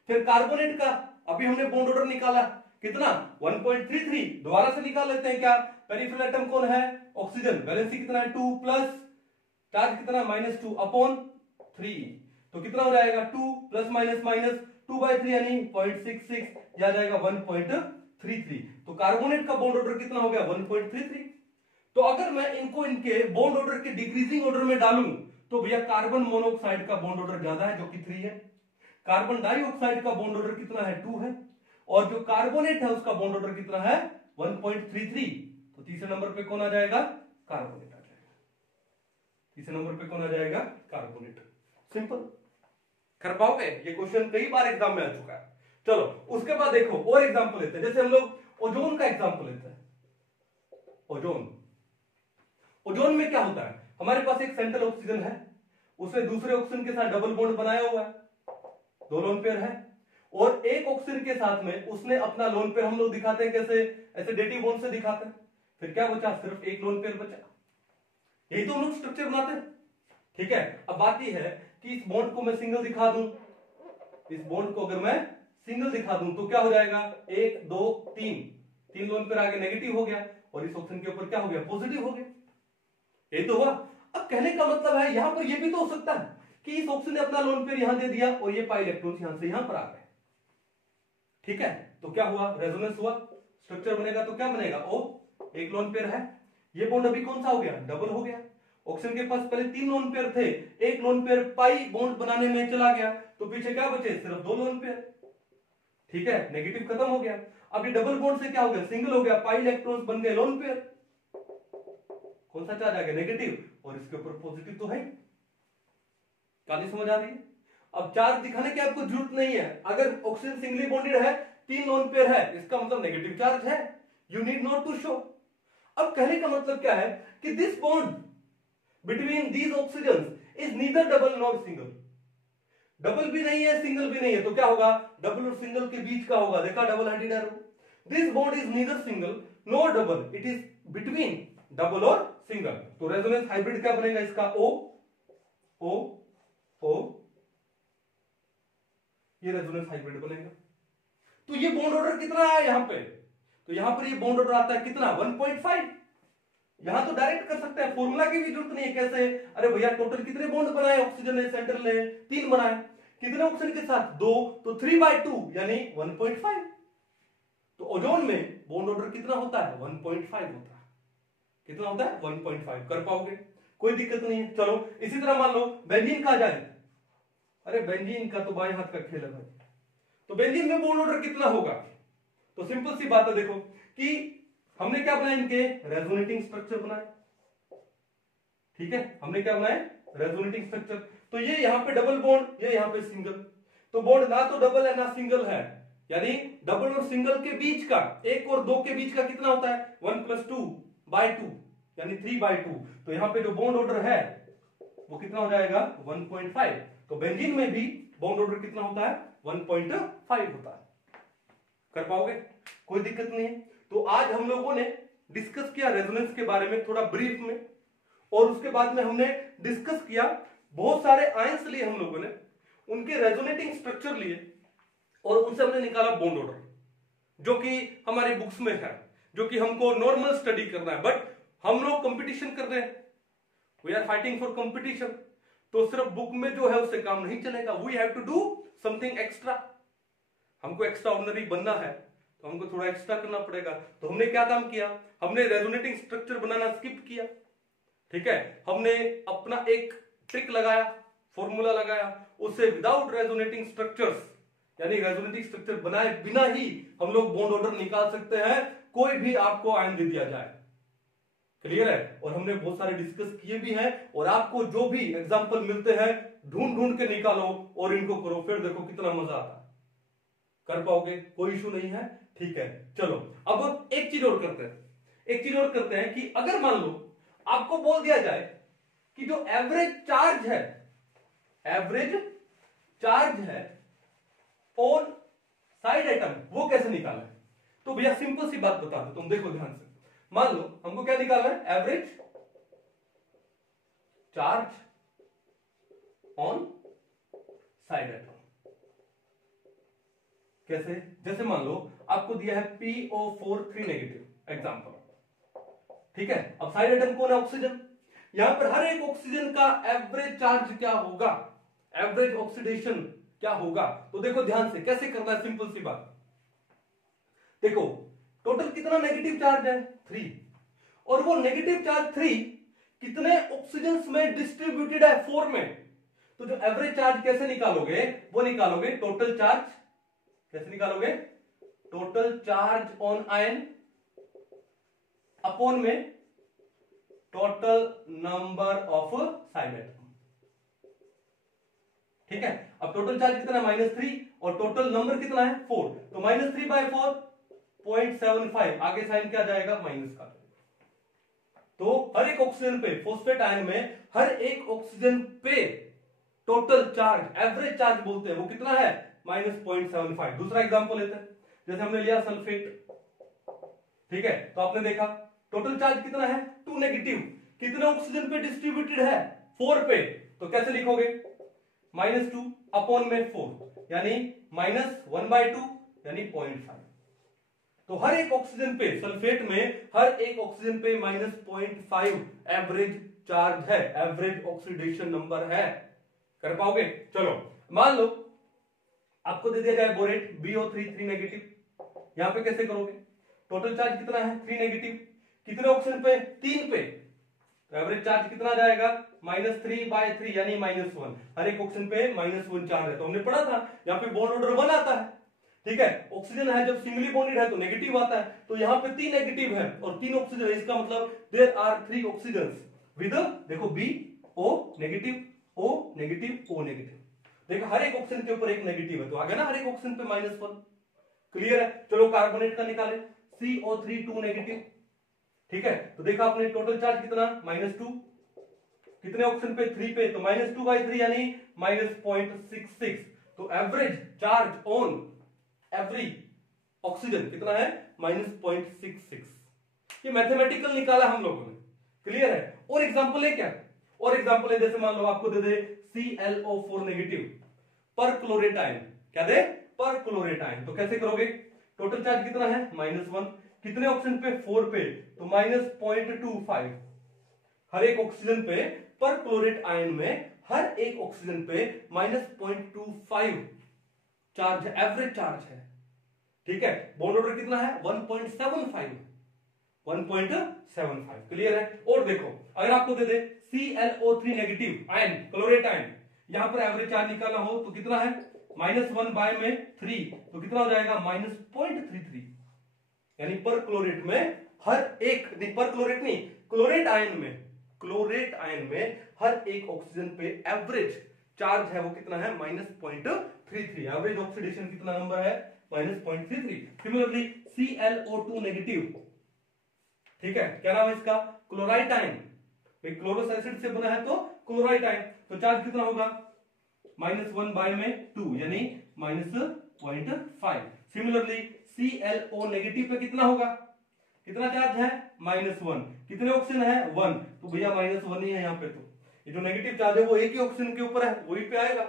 फिर कार्बोनेट का अभी हमने बॉन्ड ऑर्डर निकाला कितना? 1.33। दोबारा से निकाल लेते हैं क्या? पेरिफेरल एटम कौन है? ऑक्सीजन। वैलेंसी कितना है? 2 प्लस चार्ज कितना? -2 अपॉन 3। तो कितना हो जाएगा? 2 प्लस माइनस माइनस 2/3 यानी 0.66, यह जाएगा 1.33। तो कार्बोनेट का बॉन्ड ऑर्डर कितना हो गया? 1.33। तो अगर मैं इनको इनके बॉन्ड ऑर्डर के डिक्रीजिंग ऑर्डर में डालूं तो भैया कार्बन मोनोऑक्साइड का बॉन्ड ऑर्डर ज्यादा है जो कि 3 है, कार्बन डाइऑक्साइड का बॉन्ड ऑर्डर कितना है? 2 है, और जो कार्बोनेट है उसका बॉन्ड ऑर्डर कितना है? 1.33। तो तीसरे नंबर पे कौन आ जाएगा? कार्बोनेट आ जाएगा। तीसरे नंबर पे कौन आ जाएगा? कार्बोनेट। सिंपल। कर पाओगे? ये क्वेश्चन कई बार एग्जाम में आ चुका है। चलो उसके बाद देखो और एग्जांपल लेते हैं। जैसे हम लोग ओजोन का एग्जांपल लेते हैं। ओजोन में क्या होता है? हमारे पास एक सेंट्रल ऑक्सीजन है, उसने दूसरे ऑक्सीजन के साथ डबल बॉन्ड बनाया हुआ है, 2 लोन पेयर है, और एक ऑक्सीजन के साथ में उसने अपना लोन पेयर हम लोग दिखाते हैं कैसे? ऐसे डेटिव बॉन्ड से दिखाते हैं। फिर क्या बचा? सिर्फ एक लोन पेयर बचा। यही तो हम लोग स्ट्रक्चर बनाते हैं। ठीक है, अब बात यह है कि इस बॉन्ड को मैं सिंगल दिखा दूं, इस बॉन्ड को अगर मैं सिंगल दिखा दूं तो क्या हो जाएगा, 1 2 3, 3 लोन पेयर आगे नेगेटिव हो गया और इस ऑप्शन के ऊपर क्या हो गया, पॉजिटिव हो गया। ये तो हुआ। अब कहने का मतलब है यहां पर ये भी तो हो सकता है कि इस ऑप्शन ने अपना लोन पेयर यहां दे दिया और ये पाई इलेक्ट्रॉन्स यहां से यहां पर आ गए। ठीक है, तो क्या हुआ, रेजोनेंस हुआ, स्ट्रक्चर बनेगा तो क्या बनेगा, ओ, एक लोन पेयर है, ये बॉन्ड अभी कौन सा हो गया, डबल हो गया। ऑक्सीजन के पास पहले 3 लोन पेयर थे, एक लोन पेयर पाई बॉन्ड बनाने में चला गया तो पीछे क्या बचे, सिर्फ 2 लोन पेयर। ठीक है, नेगेटिव खत्म हो गया। अब ये डबल बॉन्ड से क्या हो गया, सिंगल हो गया, पाई इलेक्ट्रॉन्स बन गए लोन पेयर। कौन सा चार्ज आ गया, नेगेटिव, और इसके ऊपर पॉजिटिव तो है। कहानी समझ आ रही है। अब चार्ज दिखाने की आपको जरूरत नहीं है, अगर ऑक्सीजन सिंगली बॉन्डेड है, 3 लोन पेयर है, इसका मतलब नेगेटिव चार्ज है, you need not to show. अब कहने का मतलब क्या है कि this bond between these oxygens is neither double nor single. Double भी नहीं है, सिंगल भी नहीं है, तो क्या होगा, डबल और सिंगल के बीच का होगा, देखा double headed arrow. This bond is neither single nor double, it is between double और सिंगल। तो रेजोनेंस हाइब्रिड क्या बनेगा इसका, ओ ओ ओ, ये रेजोनेंस हाइब्रिड बनेगा। तो ये बॉन्ड ऑर्डर कितना है यहां पे, तो यहां पर ये बॉन्ड ऑर्डर आता है कितना, 1.5। यहां तो डायरेक्ट कर सकते हैं, फॉर्मूला की भी जरूरत नहीं है। कैसे, अरे भैया टोटल कितने बॉन्ड बनाए ऑक्सीजन ने, सेंट्रल ने 3 बनाए, कितने ऑक्सीजन के साथ 2, तो 3/2 यानी 1.5। तो ओजोन में बॉन्ड ऑर्डर कितना होता है, 1.5 होता है। कितना होता है, 1.5। कर पाओगे, कोई दिक्कत नहीं है। चलो इसी तरह मान लो बेंजीन का आ जाए, अरे बेंजीन का तो बाएं हाथ का खेल है भाई, तो बेंजीन में बॉन्ड ऑर्डर कितना होगा, तो सिंपल सी बात है, देखो कि हमने क्या बनाया, इनके रेजोनेटिंग स्ट्रक्चर बनाए। ठीक है, हमने क्या बनाया, रेजोनेटिंग स्ट्रक्चर। तो ये यहां पे डबल बॉन्ड, ये यहां पे सिंगल, तो बॉन्ड ना तो डबल है ना सिंगल है, यानी डबल और सिंगल के बीच का, 1 और 2 के बीच का कितना होता है, 1 + 2/2 यानी 3/2। तो यहां पे जो बॉन्ड ऑर्डर है वो कितना हो जाएगा, 1.5। तो बेंजीन में भी बॉन्ड ऑर्डर कितना होता है, 1.5 होता है। कर पाओगे, कोई दिक्कत नहीं है। तो आज हम लोगों ने डिस्कस किया रेजोनेंस के बारे में थोड़ा ब्रीफ में, और उसके बाद में हमने डिस्कस किया बहुत सारे आयंस लिए हम लोगों ने, उनके रेजोनेटिंग स्ट्रक्चर लिए और उनसे हमने निकाला बॉन्ड ऑर्डर, जो कि हमारी बुक्स में है, जो कि हमको नॉर्मल स्टडी करना है। बट हम लोग कंपटीशन कर रहे हैं, we are fighting for competition, तो सिर्फ बुक में जो है उससे काम नहीं चलेगा, we have to do something extra. हमको एक्स्ट्रा ऑर्डिनरी बनना है तो हमको थोड़ा एक्स्ट्रा करना पड़ेगा। तो हमने क्या काम किया, हमने रेजोनेटिंग स्ट्रक्चर बनाना स्किप किया। ठीक है, हमने अपना एक ट्रिक लगाया, फॉर्मूला लगाया, उससे विदाउट रेजोनेटिंग स्ट्रक्चर्स यानी रेजोनेटिंग स्ट्रक्चर बनाए बिना ही हम लोग बॉन्ड ऑर्डर निकाल सकते हैं, कोई भी आपको आयन दे दिया जाए। क्लियर है, और हमने बहुत सारे डिस्कस किए भी हैं, और आपको जो भी एग्जांपल मिलते हैं ढूंढ ढूंढ के निकालो और इनको करो, फिर देखो कितना मजा आता है। कर पाओगे, कोई इशू नहीं है। ठीक है, चलो अब एक चीज और करते हैं, कि अगर मान लो आपको बोल दिया जाए कि जो एवरेज चार्ज है ऑन साइड एटम वो कैसे निकाला है, तो भैया सिंपल सी बात बता दो, तुम देखो ध्यान से। मान लो हमको क्या निकालना है, average charge on side atom. कैसे, जैसे मान लो आपको दिया है PO4 3 नेगेटिव एग्जांपल। ठीक है, अब साइड एटम कौन है, ऑक्सीजन। यहां पर हर एक ऑक्सीजन का एवरेज चार्ज क्या होगा, एवरेज ऑक्सीडेशन क्या होगा। तो देखो ध्यान से कैसे करना है, सिंपल सी बात। देखो टोटल कितना नेगेटिव चार्ज है, 3, और वो नेगेटिव चार्ज 3 कितने ऑक्सीजन में डिस्ट्रीब्यूटेड है, 4 में। तो जो एवरेज चार्ज कैसे निकालोगे, वो निकालोगे टोटल चार्ज, कैसे निकालोगे, total charge on ion upon में total number of side atom. ठीक है, अब टोटल चार्ज कितना है, -3, और टोटल नंबर कितना है, 4, तो -3/4 0.75, आगे साइन क्या जाएगा, माइनस का। तो हर एक ऑक्सीजन पे, फॉस्फेट आयन में हर एक ऑक्सीजन पे टोटल चार्ज, एवरेज चार्ज बोलते हैं, वो कितना है, -0.75। दूसरा एग्जांपल लेते हैं, जैसे हमने लिया सल्फेट। ठीक है, तो आपने देखा टोटल चार्ज कितना है, 2 नेगेटिव, कितने ऑक्सीजन पे डिस्ट्रीब्यूटेड है, 4 पे, तो कैसे लिखोगे, -2 अपॉन में 4, यानी -1/2 यानी 0.5। तो हर एक ऑक्सीजन पे, सल्फेट में हर एक ऑक्सीजन पे -0.5 एवरेज चार्ज है, एवरेज ऑक्सीडेशन नंबर है। कर पाओगे? चलो मान लो आपको दे दिया जाए बोरेट BO3 3 नेगेटिव, यहां पे कैसे करोगे? टोटल चार्ज कितना है? 3 नेगेटिव, कितने ऑक्सीजन पे? 3 पे, तो एवरेज चार्ज कितना जाएगा? -3/3 यानी -1। हर एक ऑक्सीजन पे -1 चार्ज है, तो हमने पढ़ा था यहाँ पे बॉन्ड ऑर्डर 1 आता है, ठीक है। ऑक्सीजन है जब सिंगली बॉन्डेड है तो नेगेटिव आता है, तो यहाँ पे 3 नेगेटिव है और 3 ऑक्सीजन है, इसका मतलब देयर आर 3 ऑक्सीजन्स विद, देखो BO negative, O negative, O negative. देखो हर एक ऑक्सीजन के ऊपर एक नेगेटिव है, तो आ गया ना हर एक ऑक्सीजन पे -1। क्लियर है? चलो कार्बोनेट का निकाले, CO3 2 नेगेटिव, ठीक है। तो देखा आपने टोटल चार्ज कितना? -2, कितने ऑक्सीजन पे? 3 पे, तो -2/3 यानी -0.66। तो average charge on every oxygen कितना है? -0.66। ये मैथमेटिकल निकाला हम लोगों ने। क्लियर है? और एग्जांपल है क्या? और एग्जांपल है, जैसे मान लो आपको दे दे ClO4 नेगेटिव पर क्लोरेट आयन, क्या दे? पर क्लोरेट आयन, तो कैसे करोगे? टोटल चार्ज कितना है? -1, कितने ऑक्सीजन पे? 4 पे, तो -0.25। हर एक ऑक्सीजन पे पर क्लोरेट आयन में हर एक ऑक्सीजन पे -0.25 चार्ज है, एवरेज चार्ज है, ठीक है। बॉन्ड ऑर्डर कितना है? 1.75, 1.75। क्लियर है? और देखो अगर आपको दे दे ClO3 negative ion, chlorate ion, यहां पर एवरेज चार्ज निकालना हो तो कितना है? -1/3, तो कितना हो जाएगा? -0.33। यानी पर क्लोरेट में हर एक, नहीं पर क्लोरेट नहीं, क्लोरेट आयन में, क्लोरेट आयन में हर एक ऑक्सीजन पे एवरेज चार्ज है वो कितना है? -0.33। एवरेज ऑक्सीडेशन कितना नंबर है? -0.33। सिमिलरली ClO2 नेगेटिव, ठीक है, क्या नाम है इसका? क्लोराइट आयन, क्लोरस एसिड से बना है तो क्लोराइट आयन, तो चार्ज कितना होगा? -1/2 यानी -0.5। सिमिलरली ClO नेगेटिव पे कितना होगा? कितना चार्ज है? -1, कितने ऑक्सीजन है? 1, तो भैया -1 ही है यहाँ पे, तो ये जो नेगेटिव चार्ज है वो एक ही ऑक्सीजन के ऊपर है, वही पे आएगा।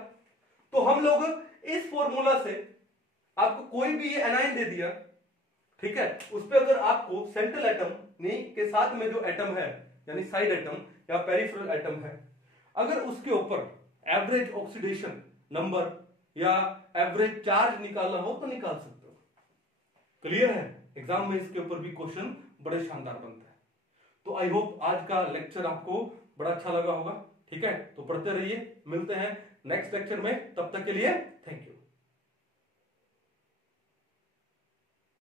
तो हम लोग इस फॉर्मूला से आपको कोई भी ये एनाइन दे दिया, ठीक है, उस पे अगर आपको सेंट्रल एटम नहीं के साथ में जो एटम है यानी साइड एटम या पेरिफेरल एटम है, अगर उसके ऊपर एवरेज ऑक्सीडेशन नंबर या एवरेज चार्ज निकालना हो तो निकाल सकते हो। क्लियर है? एग्जाम में इसके ऊपर भी क्वेश्चन बड़े शानदार बनता है। तो आई होप आज का लेक्चर आपको बड़ा अच्छा लगा होगा, ठीक है। तो पढ़ते रहिए, मिलते हैं नेक्स्ट लेक्चर में, तब तक के लिए थैंक यू।